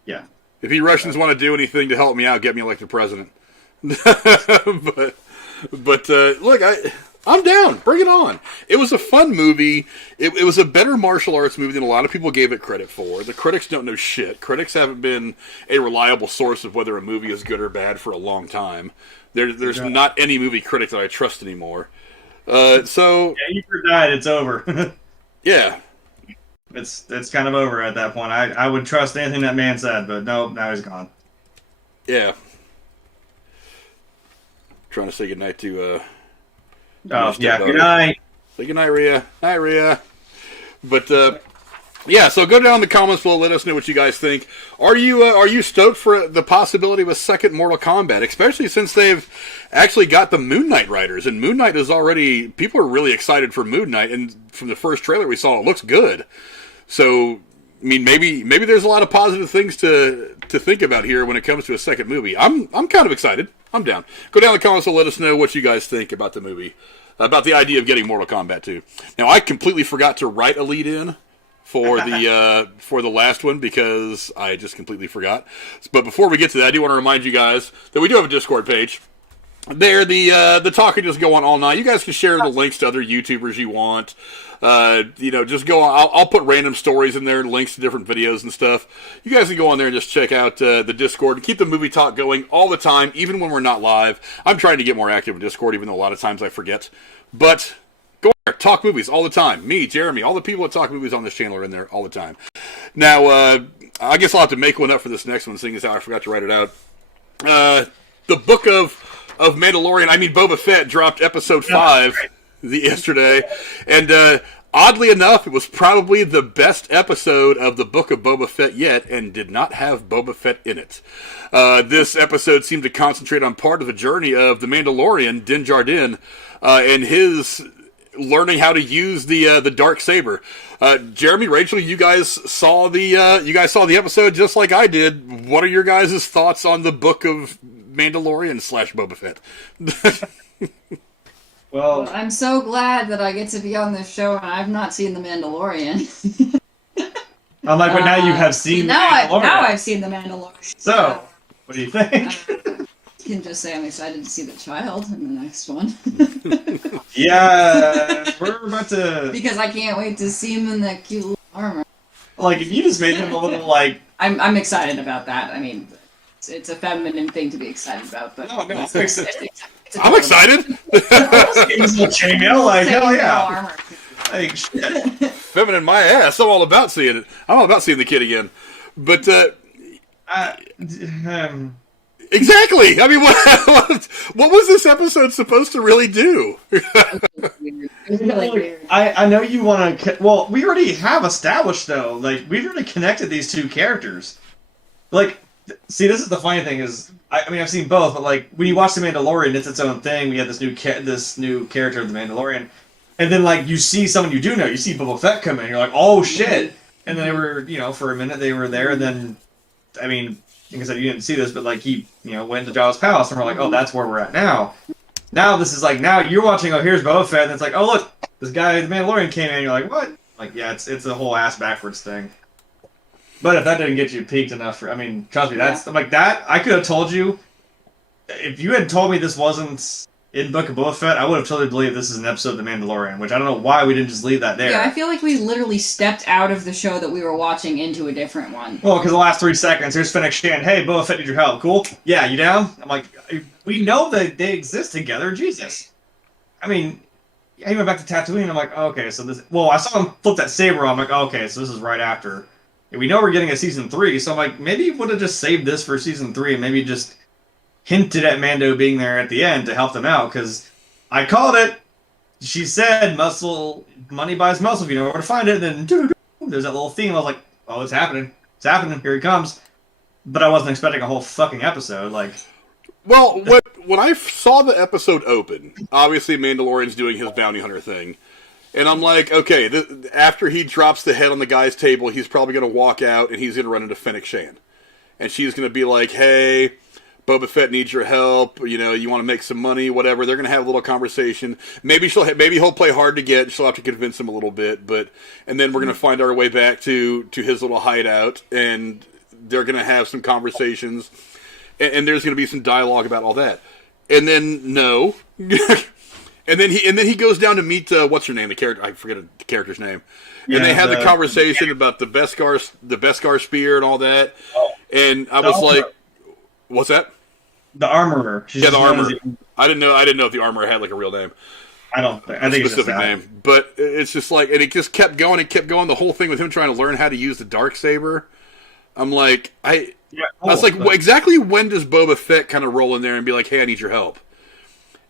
Yeah. If you Russians want to do anything to help me out, get me elected president. but look, I'm down. Bring it on. It was a fun movie. It was a better martial arts movie than a lot of people gave it credit for. The critics don't know shit. Critics haven't been a reliable source of whether a movie is good or bad for a long time. There's not any movie critic that I trust anymore. So yeah, you died. It's over. Yeah. It's kind of over at that point. I would trust anything that man said, but no, now he's gone. Yeah. Trying to say goodnight to oh yeah, good night. Say good night, Rhea. Night, Rhea. But yeah, so go down in the comments below. Let us know what you guys think. Are you stoked for the possibility of a second Mortal Kombat, especially since they've actually got the Moon Knight writers, and Moon Knight is already, people are really excited for Moon Knight, and from the first trailer we saw, it looks good. So, I mean, maybe there's a lot of positive things to think about here when it comes to a second movie. I'm kind of excited. I'm down. Go down in the comments and let us know what you guys think about the movie, about the idea of getting Mortal Kombat 2. Now, I completely forgot to write a lead-in for the last one because I just completely forgot. But before we get to that, I do want to remind you guys that we do have a Discord page. there, the talk can just go on all night. You guys can share the links to other YouTubers you want. Just go on. I'll put random stories in there, links to different videos and stuff. You guys can go on there and just check out the Discord and keep the movie talk going all the time, even when we're not live. I'm trying to get more active in Discord, even though a lot of times I forget. But go there, talk movies all the time. Me, Jeremy, all the people that talk movies on this channel are in there all the time. Now, I guess I'll have to make one up for this next one, seeing as how I forgot to write it out. The Book of Boba Fett dropped episode 5 yesterday, and oddly enough, it was probably the best episode of the Book of Boba Fett yet, and did not have Boba Fett in it. This episode seemed to concentrate on part of the journey of the Mandalorian, Din Djarin, and his learning how to use the dark saber. Jeremy, Rachel, you guys saw the episode just like I did. What are your guys' thoughts on the Book of Mandalorian / Boba Fett? Well, I'm so glad that I get to be on this show, and I've not seen The Mandalorian. I'm like, but now you have seen now The Mandalorian. I've seen The Mandalorian. So, what do you think? I can just say I'm excited to see the child in the next one. Yeah, we're about to... Because I can't wait to see him in that cute little armor. Like, if you just made him a little, like... I'm excited about that. I mean, it's a feminine thing to be excited about, but... No, I'm excited. I'm excited! He's a chainmail, like, hell yeah. Armor. Like, shit. Feminine my ass. I'm all about seeing it. I'm all about seeing the kid again. But, exactly! I mean, what was this episode supposed to really do? It's really weird. I know you want to... Well, we already have established, though. Like, we've already connected these two characters. Like, see, this is the funny thing is... I mean, I've seen both, but, like, when you watch The Mandalorian, it's its own thing. We have this new character of The Mandalorian. And then, like, you see someone you do know. You see Boba Fett come in. You're like, oh, shit. And then they were, for a minute they were there. And then, I mean, like I said, you didn't see this, but, like, he, went to Jabba's palace. And we're like, oh, that's where we're at now. Now this is like, now you're watching, oh, here's Boba Fett. And it's like, oh, look, this guy, The Mandalorian came in. And you're like, what? Like, yeah, it's a whole ass backwards thing. But if that didn't get you peaked enough I mean, trust me, that's like that. I could have told you, if you had told me this wasn't in Book of Boba Fett, I would have totally believed this is an episode of The Mandalorian, which I don't know why we didn't just leave that there. Yeah, I feel like we literally stepped out of the show that we were watching into a different one. Well, because the last 3 seconds, here's Fennec Shan, hey, Boba Fett, need your help, cool? Yeah, you down? I'm like, we know that they exist together, Jesus. I mean, he went back to Tatooine, and I'm like, oh, okay, so this... Well, I saw him flip that saber on, I'm like, oh, okay, so this is right after... We know we're getting a season 3, so I'm like, maybe he would have just saved this for season 3 and maybe just hinted at Mando being there at the end to help them out, because I called it. She said, money buys muscle if you know where to find it, and then there's that little theme. I was like, oh, it's happening. It's happening. Here he comes. But I wasn't expecting a whole fucking episode, like... Well, when I saw the episode open, obviously Mandalorian's doing his bounty hunter thing. And I'm like, okay, after he drops the head on the guy's table, he's probably going to walk out and he's going to run into Fennec Shan. And she's going to be like, hey, Boba Fett needs your help. You want to make some money, whatever. They're going to have a little conversation. Maybe he'll play hard to get. She'll have to convince him a little bit. And then we're going to find our way back to his little hideout. And they're going to have some conversations. And there's going to be some dialogue about all that. And then, no. And then he goes down to meet what's her name? The character, I forget the character's name. Yeah, and they have the conversation about the Beskar spear and all that. Oh, and I was like, "What's that?" The armorer. The armorer. I didn't know if the armorer had like a real name. I think it's specific name. But it's just like, and it just kept going and kept going. The whole thing with him trying to learn how to use the dark saber. I'm like, I was like, exactly when does Boba Fett kind of roll in there and be like, "Hey, I need your help"?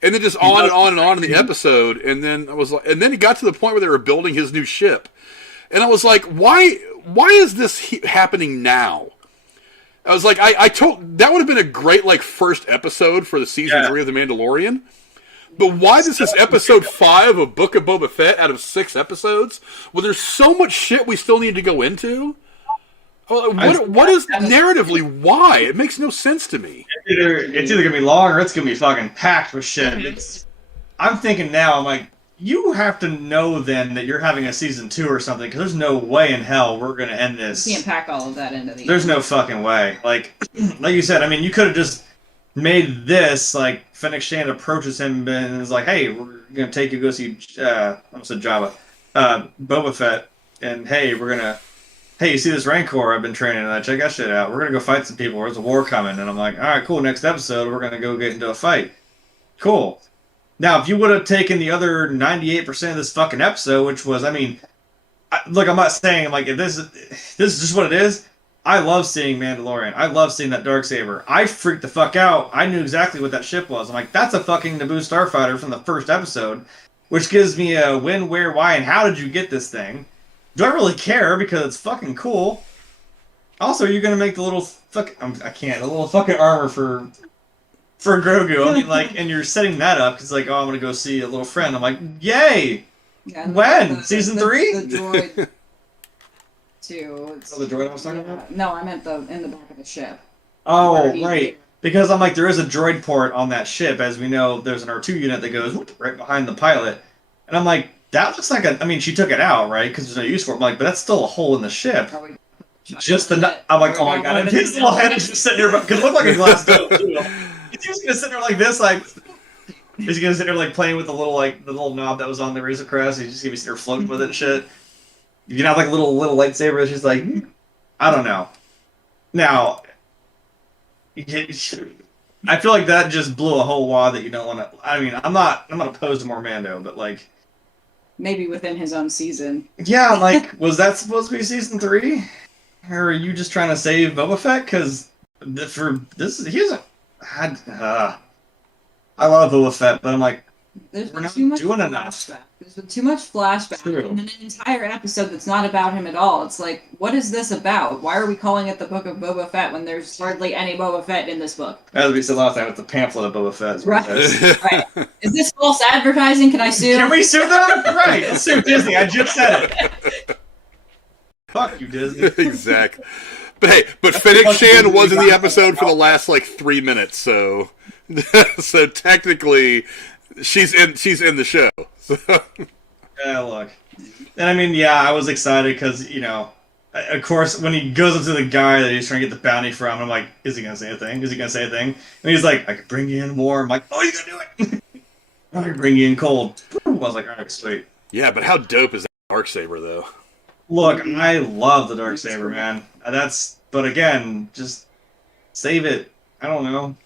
And then just on and on and on in the episode, and then I was like, and then it got to the point where they were building his new ship, and I was like, why is this happening now? I was like, that would have been a great like first episode for the season 3 of The Mandalorian, but why is this episode 5 of Book of Boba Fett out of 6 episodes? Well, there's so much shit we still need to go into. What is narratively why? It makes no sense to me. It's either gonna be long or it's gonna be fucking packed with shit. I'm thinking now, I'm like, you have to know then that you're having a season 2 or something, because there's no way in hell we're gonna end this. You can't pack all of that into the. There's no fucking way. Like you said, I mean, you could have just made this like Fennec Shand approaches him and is like, "Hey, we're gonna take you go see I almost said Jabba, Boba Fett, and hey, you see this Rancor I've been training, and check that shit out. We're gonna go fight some people. There's a war coming." And I'm like, "All right, cool. Next episode, we're gonna go get into a fight." Cool. Now, if you would have taken the other 98% of this fucking episode, which was, I mean, look, I'm not saying like if this is just what it is. I love seeing Mandalorian. I love seeing that Darksaber. I freaked the fuck out. I knew exactly what that ship was. I'm like, that's a fucking Naboo starfighter from the first episode, which gives me a when, where, why, and how did you get this thing? Do I really care because it's fucking cool? Also, you're gonna make the little the little fucking armor for Grogu. I mean, like, and you're setting that up because like, oh, I'm gonna go see a little friend. I'm like, yay! Yeah, when season 3? The droid. Too. The droid I was talking about? No, I meant in the back of the ship. Oh, right. Because I'm like, there is a droid port on that ship. As we know, there's an R2 unit that goes right behind the pilot. And I'm like, that looks like I mean, she took it out, right? Because there's no use for it. I'm like, but that's still a hole in the ship. Just I'm like, oh my god. And his little head is just sitting there, because it looked like a glass dome, too. He's just going to sit there like this, like... He's going to sit there, like, playing with the little knob that was on the Razor Crest. He's just going to be sitting there floating with it and shit. You can have like a little lightsaber that's just like, I don't know. Now, I feel like that just blew a whole wad that you don't want to. I mean, I'm not opposed to more Mando, but like, maybe within his own season. Yeah, like, was that supposed to be season 3, or are you just trying to save Boba Fett? Because for this, he hasn't had. I love Boba Fett, but I'm like, there's we're not too much doing enough. There's been too much flashback, True. and then an entire episode that's not about him at all. It's like, what is this about? Why are we calling it the Book of Boba Fett when there's hardly any Boba Fett in this book? As we said last time, it's the pamphlet of Boba Fett. Right. Right. Is this false advertising? Can I sue? Can we sue them? Right. Let's sue Disney. I just said it. Fuck you, Disney. Exactly. But hey, Fennec Shand was in the episode for the last like 3 minutes, so so technically she's in the show. So. Yeah, look. And I mean, yeah, I was excited because, you know, of course, when he goes up to the guy that he's trying to get the bounty from, I'm like, is he going to say a thing? Is he going to say a thing? And he's like, I could bring you in warm. I'm like, oh, you going to do it? I could bring you in cold. I was like, all right, sweet. Yeah, but how dope is that Darksaber, though? Look, I love the Darksaber, man. But again, just save it. I don't know.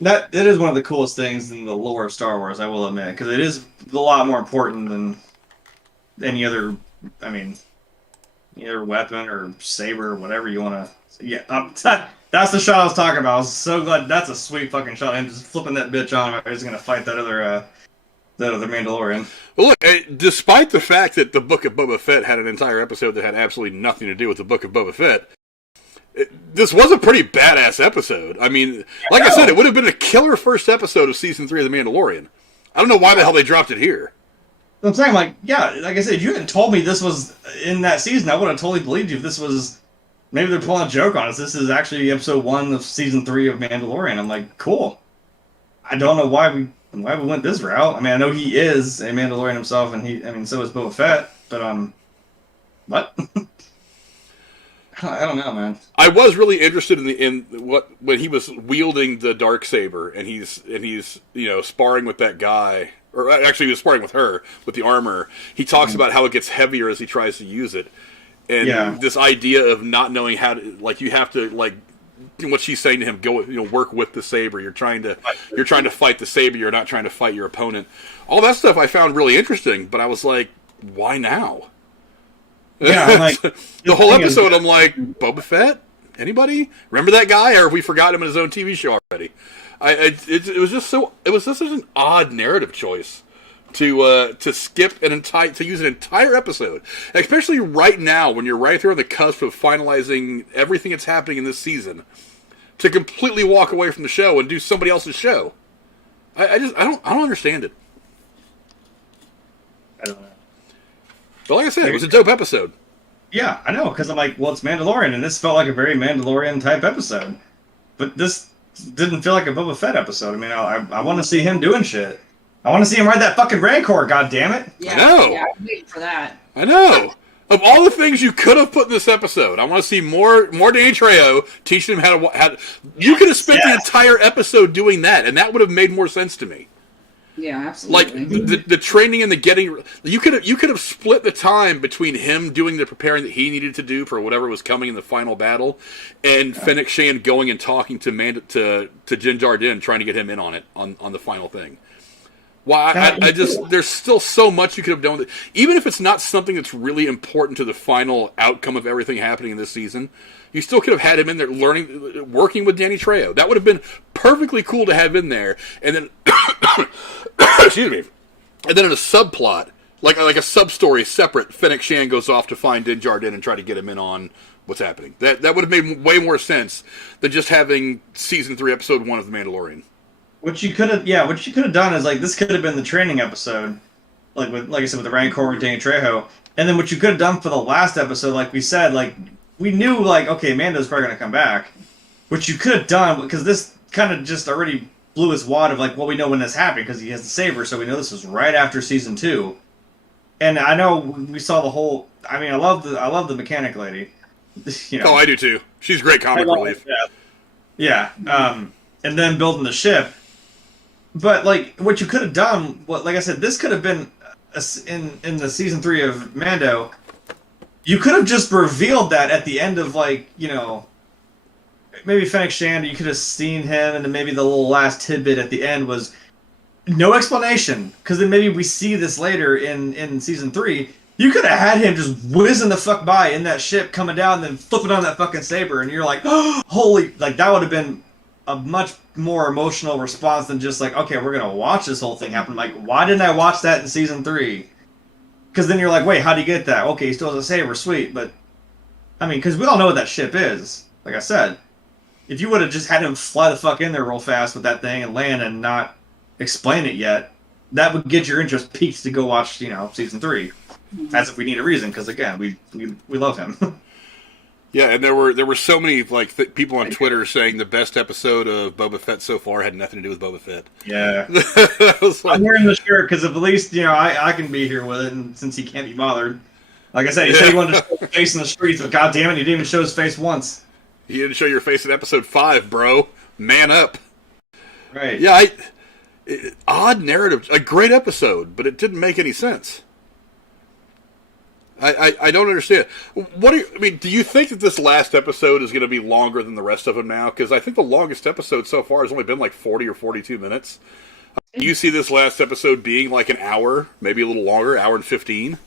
That is one of the coolest things in the lore of Star Wars, I will admit, because it is a lot more important than any other. I mean, either weapon or saber or whatever you want to. Yeah, that's the shot I was talking about. I was so glad. That's a sweet fucking shot. And just flipping that bitch on. I was gonna fight that other Mandalorian. Well, look, despite the fact that the Book of Boba Fett had an entire episode that had absolutely nothing to do with the Book of Boba Fett. This was a pretty badass episode. I mean, like I said, it would have been a killer first episode of Season 3 of The Mandalorian. I don't know why the hell they dropped it here. I'm saying, like, yeah, like I said, if you hadn't told me this was in that season, I would have totally believed you if this was... Maybe they're pulling a joke on us. This is actually episode 1 of Season 3 of Mandalorian. I'm like, cool. I don't know why we went this route. I mean, I know he is a Mandalorian himself, and so is Boba Fett, but, what? I don't know, man. I was really interested when he was wielding the Darksaber and he's sparring with that guy, or actually he was sparring with her with the armor. He talks about how it gets heavier as he tries to use it, and this idea of not knowing how to, like, you have to, like, what she's saying to him, go, work with the saber. You're trying to fight the saber. You're not trying to fight your opponent. All that stuff I found really interesting, but I was like, why now? Yeah, I'm like, the whole episode, I'm like, Boba Fett? Anybody? Remember that guy? Or have we forgotten him in his own TV show already? It was just such an odd narrative choice to skip to use an entire episode, especially right now when you're right there on the cusp of finalizing everything that's happening in this season, to completely walk away from the show and do somebody else's show. I don't understand it. I don't know. But like I said, it was a dope episode. Yeah, I know, because I'm like, well, it's Mandalorian, and this felt like a very Mandalorian-type episode. But this didn't feel like a Boba Fett episode. I mean, I want to see him doing shit. I want to see him ride that fucking Rancor, goddammit. Yeah, I know. Yeah, I'm waiting for that. I know. Of all the things you could have put in this episode, I want to see more Danny Trejo teaching him how to. You could have spent the entire episode doing that, and that would have made more sense to me. Yeah, absolutely. Like the training and the getting, you could have split the time between him doing the preparing that he needed to do for whatever was coming in the final battle, and Fennec Shand going and talking to Din Djarin, trying to get him in on it on the final thing. Why I just there's still so much you could have done with it. Even if it's not something that's really important to the final outcome of everything happening in this season, you still could have had him in there working with Danny Trejo. That would have been perfectly cool to have in there. And then, excuse me, and then in a subplot, like a sub-story separate, Fennec Shand goes off to find Din Djarin and try to get him in on what's happening. That would have made way more sense than just having season 3, episode 1 of The Mandalorian. What you could have done is, like, this could have been the training episode, like I said, with the Rancor and Danny Trejo. And then what you could have done for the last episode, like we said, like, we knew, like, okay, Mando's probably going to come back. What you could have done, because this kind of just already blew his wad of, like, well, we know when this happened, because he has the saber, so we know this was right after season 2. And I know we saw the whole, I mean, I love the mechanic lady. You know. Oh, I do too. She's great comic relief. Yeah. And then building the ship. But, like, what you could have done, like I said, this could have been in the season 3 of Mando. You could have just revealed that at the end of, like, you know, maybe Fennec Shand, you could have seen him, and then maybe the little last tidbit at the end was no explanation. Because then maybe we see this later in season 3. You could have had him just whizzing the fuck by in that ship, coming down, and then flipping on that fucking saber, and you're like, oh, holy, like, that would have been a much more emotional response than just like, okay, we're gonna watch this whole thing happen. Like, why didn't I watch that in season 3? Because then you're like, wait, how do you get that? Okay, he still has a saber, sweet, but I mean, because we all know what that ship is. Like I said, if you would have just had him fly the fuck in there real fast with that thing and land and not explain it yet, that would get your interest peaked to go watch, you know, season 3. As if we need a reason, because again, we love him. Yeah, and there were so many like people on Twitter saying the best episode of Boba Fett so far had nothing to do with Boba Fett. Yeah, like, I'm wearing the shirt because at least, you know, I can be here with it, and since he can't be bothered, like I said, he said he wanted to show his face in the streets, but god damn it, he didn't even show his face once. You didn't show your face in episode 5, bro. Man up. Right. Yeah, odd narrative, a great episode, but it didn't make any sense. I don't understand. Do you think that this last episode is going to be longer than the rest of them now? Because I think the longest episode so far has only been like 40 or 42 minutes. Do you see this last episode being like an hour, maybe a little longer, hour and 15?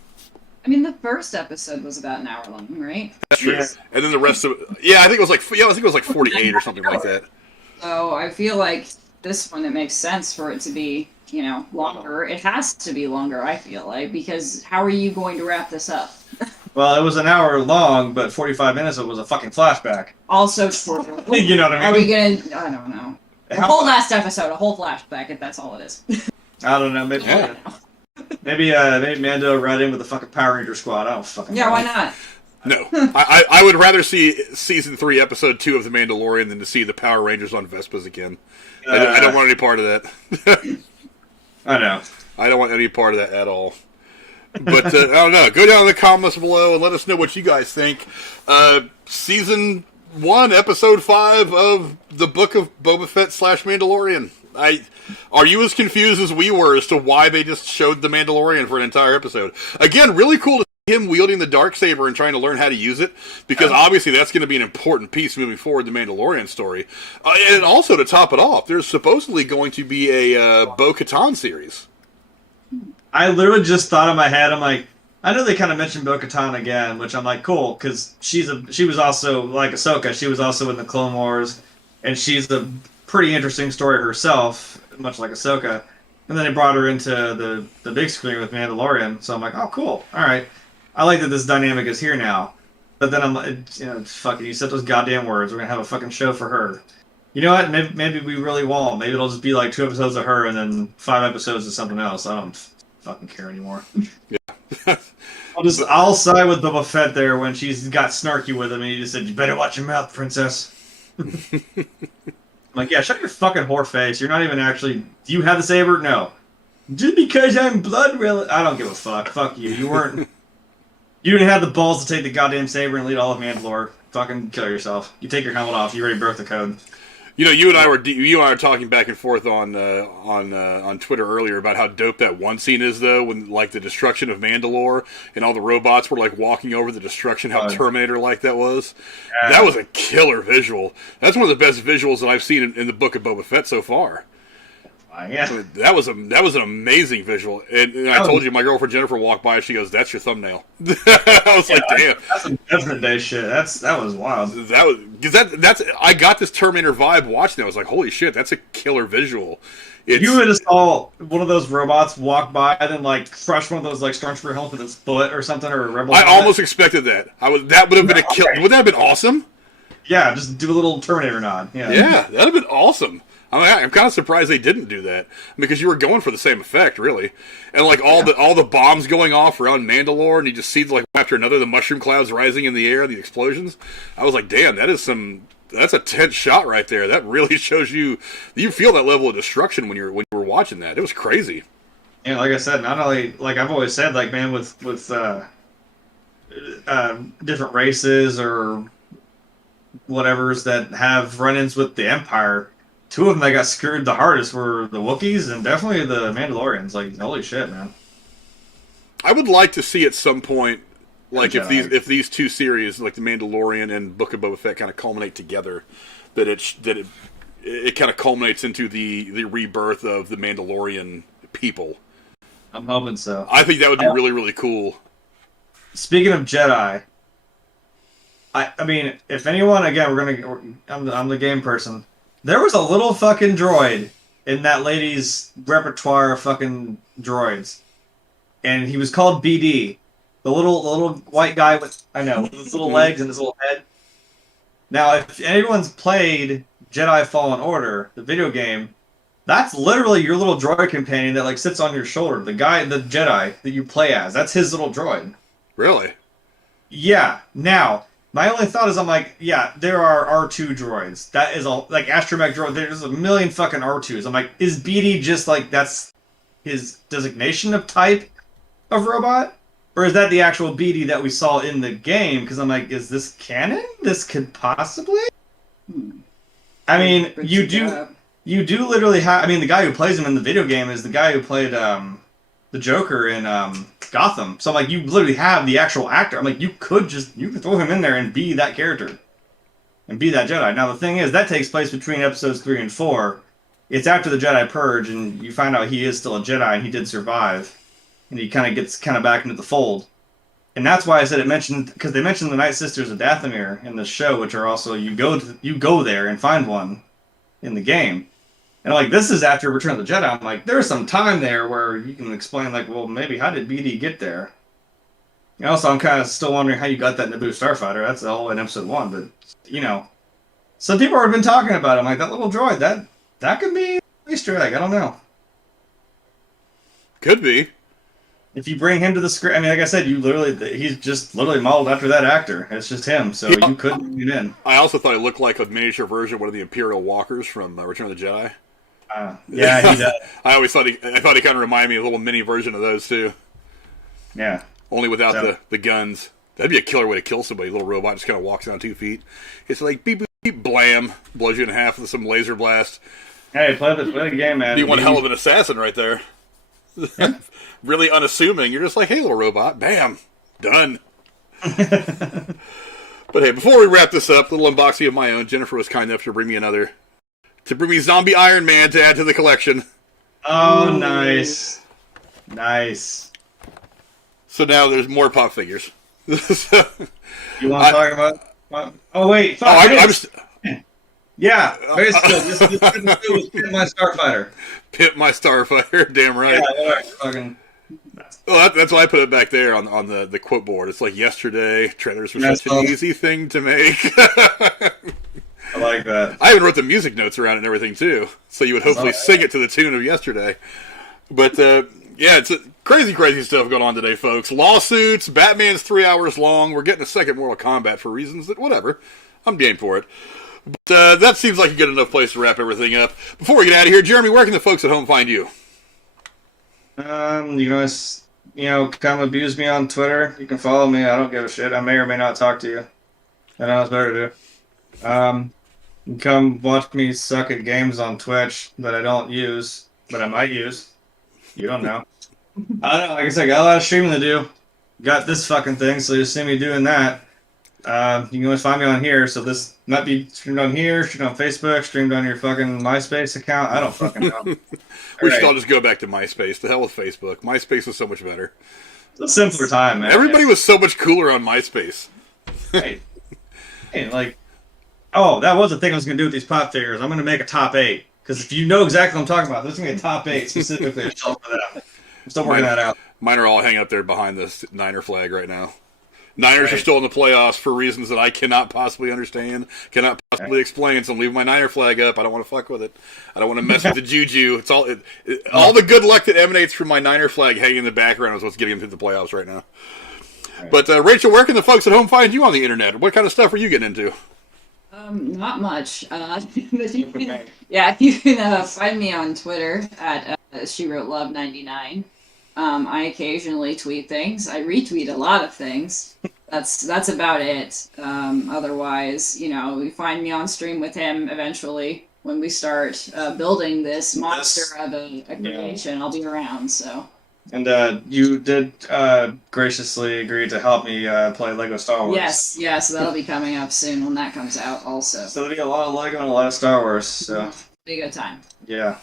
I mean, the first episode was about an hour long, right? That's true. Yeah. And then the rest of it, I think it was like 48 or something like that. So I feel like this one, it makes sense for it to be, you know, longer. It has to be longer, I feel like, because how are you going to wrap this up? Well, it was an hour long, but 45 minutes of it was a fucking flashback. Also true. You know what I mean? Are we gonna, I don't know. A whole last episode, a whole flashback, if that's all it is. I don't know, maybe maybe Mando ride in with the fucking Power Ranger squad. I don't fucking know. Yeah, why not? No. I would rather see season 3, episode 2 of The Mandalorian than to see the Power Rangers on Vespas again. I don't want any part of that. I know. I don't want any part of that at all. But, I don't know. Go down in the comments below and let us know what you guys think. Season 1, episode 5 of the Book of Boba Fett / Mandalorian. Are you as confused as we were as to why they just showed the Mandalorian for an entire episode? Again, really cool to see him wielding the Darksaber and trying to learn how to use it, because obviously that's going to be an important piece moving forward in the Mandalorian story. And also, to top it off, there's supposedly going to be a Bo-Katan series. I literally just thought in my head, I'm like, I know they kind of mentioned Bo-Katan again, which I'm like, cool, because she was also, like Ahsoka, she was also in the Clone Wars, and she's a pretty interesting story herself, much like Ahsoka. And then they brought her into the big screen with Mandalorian, so I'm like, oh, cool, all right. I like that this dynamic is here now. But then I'm like, you know, fuck it, you said those goddamn words, we're going to have a fucking show for her. You know what, maybe we really won't. Maybe it'll just be like 2 episodes of her and then 5 episodes of something else. I don't fucking care anymore. Yeah. I'll side with Boba Fett there when she's got snarky with him and he just said, you better watch your mouth, princess. I'm like, yeah, shut your fucking whore face. You're not even actually... Do you have the saber? No. Just because I'm blood related... I don't give a fuck. Fuck you. You You didn't have the balls to take the goddamn saber and lead all of Mandalore. Fucking kill yourself. You take your helmet off. You already broke the code. You know, you and I were talking back and forth on Twitter earlier about how dope that one scene is, though, when like the destruction of Mandalore and all the robots were like walking over the destruction. How Terminator-like that was. Yeah. That was a killer visual. That's one of the best visuals that I've seen in the Book of Boba Fett so far. Yeah. That was an amazing visual, and I told you, my girlfriend Jennifer walked by, and she goes, "That's your thumbnail." I was like, "Damn, that's some Judgment Day shit." That was wild. That was because I got this Terminator vibe watching it. I was like, "Holy shit, that's a killer visual." You would have saw one of those robots walk by and then like crush one of those like stormtrooper helmets with its foot or something, or a rebel. I almost expected that. That would have been a kill. Would that have been awesome? Yeah, just do a little Terminator nod. Yeah, that'd have been awesome. I mean, I'm kind of surprised they didn't do that because you were going for the same effect, really, and like all the bombs going off around Mandalore, and you just see like one after another the mushroom clouds rising in the air, the explosions. I was like, damn, that's a tense shot right there. That really shows you feel that level of destruction when you were watching that. It was crazy. Yeah, like I said, not only like I've always said, like man, with different races or whatever's that have run-ins with the Empire. Two of them that got screwed the hardest were the Wookiees and definitely the Mandalorians. Like, holy shit, man. I would like to see at some point, like if these two series, like the Mandalorian and Book of Boba Fett, kind of culminate together, that it kind of culminates into the rebirth of the Mandalorian people. I'm hoping so. I think that would be really, really cool. Speaking of Jedi, I mean, if anyone, again, I'm the game person. There was a little fucking droid in that lady's repertoire of fucking droids. And he was called BD. The little white guy with his little legs and his little head. Now, if anyone's played Jedi Fallen Order, the video game, that's literally your little droid companion that like sits on your shoulder. The Jedi that you play as, that's his little droid. Really? Yeah. Now, my only thought is, I'm like, yeah, there are R2 droids. That is like astromech droid. There's a million fucking R2s. I'm like, is BD just like that's his designation of type of robot, or is that the actual BD that we saw in the game? Because I'm like, is this canon? This could possibly. I mean, you do literally have. I mean, the guy who plays him in the video game is the guy who played the Joker in Gotham. So I'm like, you literally have the actual actor. I'm like, you could throw him in there and be that character. And be that Jedi. Now the thing is, that takes place between episodes 3 and 4. It's after the Jedi Purge, and you find out he is still a Jedi, and he did survive. And he kind of gets back into the fold. And that's why I said because they mentioned the Night Sisters of Dathomir in the show, which are also, you go there and find one in the game. And like, this is after Return of the Jedi. I'm like, there's some time there where you can explain, like, well, maybe how did BD get there? And also, I'm kind of still wondering how you got that Naboo Starfighter. That's all in episode 1, but, some people have been talking about it. I'm like, that little droid, that could be Easter egg. I don't know. Could be. If you bring him to the screen, I mean, like I said, he's just literally modeled after that actor. It's just him, so you couldn't get in. I also thought it looked like a miniature version of one of the Imperial Walkers from Return of the Jedi. Yeah, he does. I always thought he kind of reminded me of a little mini version of those too. Yeah. Only without the guns. That'd be a killer way to kill somebody. A little robot just kind of walks on 2 feet. It's like beep, beep, beep, blam, blows you in half with some laser blast. Hey, play the game, man. Be one hell of an assassin right there. Yeah. Really unassuming. You're just like, hey, little robot, bam, done. But hey, before we wrap this up, a little unboxing of my own. Jennifer was kind enough to bring me Zombie Iron Man to add to the collection. Oh, nice. Nice. So now there's more pop figures. You want to talk about... Oh, wait. Fuck, I'm just... Yeah, basically, this was Pit My Starfighter. Pit My Starfighter, damn right. Yeah, fucking... Well, that's why I put it back there on the quote board. It's like, yesterday, trailers were such an easy thing to make. I like that. I even wrote the music notes around it and everything, too. So you would hopefully sing it to the tune of yesterday. But, yeah, it's crazy stuff going on today, folks. Lawsuits, Batman's 3 hours long. We're getting a second Mortal Kombat for reasons that, whatever. I'm game for it. But that seems like a good enough place to wrap everything up. Before we get out of here, Jeremy, where can the folks at home find you? You can always come abuse me on Twitter. You can follow me. I don't give a shit. I may or may not talk to you. I know it's better to do. You can come watch me suck at games on Twitch that I don't use, but I might use. You don't know. I don't know. Like I said, I got a lot of streaming to do. Got this fucking thing, so you see me doing that. You can always find me on here, so this might be streamed on here, streamed on Facebook, streamed on your fucking MySpace account. I don't fucking know. We should all just go back to MySpace. The hell with Facebook. MySpace was so much better. It's a simpler time, man. Everybody was so much cooler on MySpace. Hey, that was the thing I was going to do with these pop figures. I'm going to make a top 8. Because if you know exactly what I'm talking about, there's going to be a top 8 specifically for them. I'm still working that out. Mine are all hanging up there behind the Niner flag right now. Niners are still in the playoffs for reasons that I cannot possibly understand, cannot possibly explain, so I'm leaving my Niner flag up. I don't want to fuck with it. I don't want to mess with the juju. It's all the good luck that emanates from my Niner flag hanging in the background is what's getting them through the playoffs right now. Right. But, Rachel, where can the folks at home find you on the internet? What kind of stuff are you getting into? Not much. You can find me on Twitter at SheWroteLove99. I occasionally tweet things. I retweet a lot of things. That's about it. Otherwise, we find me on stream with him eventually when we start building this monster of a creation. I'll be around, so. And you did graciously agree to help me play Lego Star Wars. Yes, so that'll be coming up soon when that comes out also. So there'll be a lot of Lego and a lot of Star Wars, so. Be a good time. Yeah.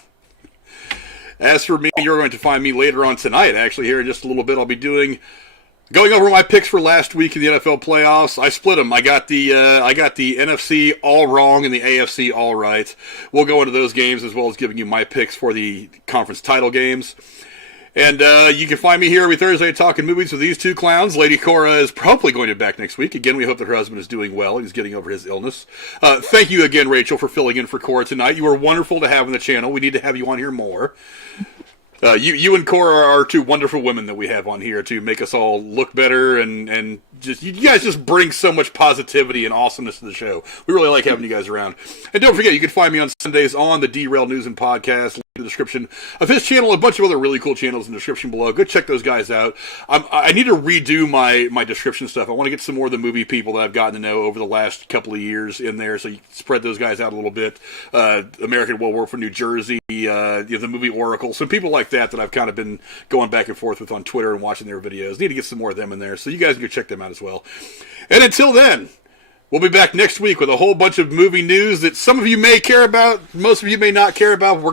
As for me, you're going to find me later on tonight, actually, here in just a little bit. I'll be going over my picks for last week in the NFL playoffs. I split them. I got the NFC all wrong and the AFC all right. We'll go into those games as well as giving you my picks for the conference title games. And you can find me here every Thursday talking movies with these two clowns. Lady Cora is probably going to be back next week. Again, we hope that her husband is doing well. He's getting over his illness. Thank you again, Rachel, for filling in for Cora tonight. You are wonderful to have on the channel. We need to have you on here more. You and Cora are two wonderful women that we have on here to make us all look better, and just you guys just bring so much positivity and awesomeness to the show. We really like having you guys around. And don't forget, you can find me on Sundays on the Derail News and Podcast. Link in the description of his channel, a bunch of other really cool channels in the description below. Go check those guys out. I need to redo my description stuff. I want to get some more of the movie people that I've gotten to know over the last couple of years in there, so you can spread those guys out a little bit. American Werewolf from New Jersey, the movie Oracle, some people like that I've kind of been going back and forth with on Twitter and watching their videos. Need to get some more of them in there, so you guys can go check them out as well. And until then, we'll be back next week with a whole bunch of movie news that some of you may care about, most of you may not care about. We're going to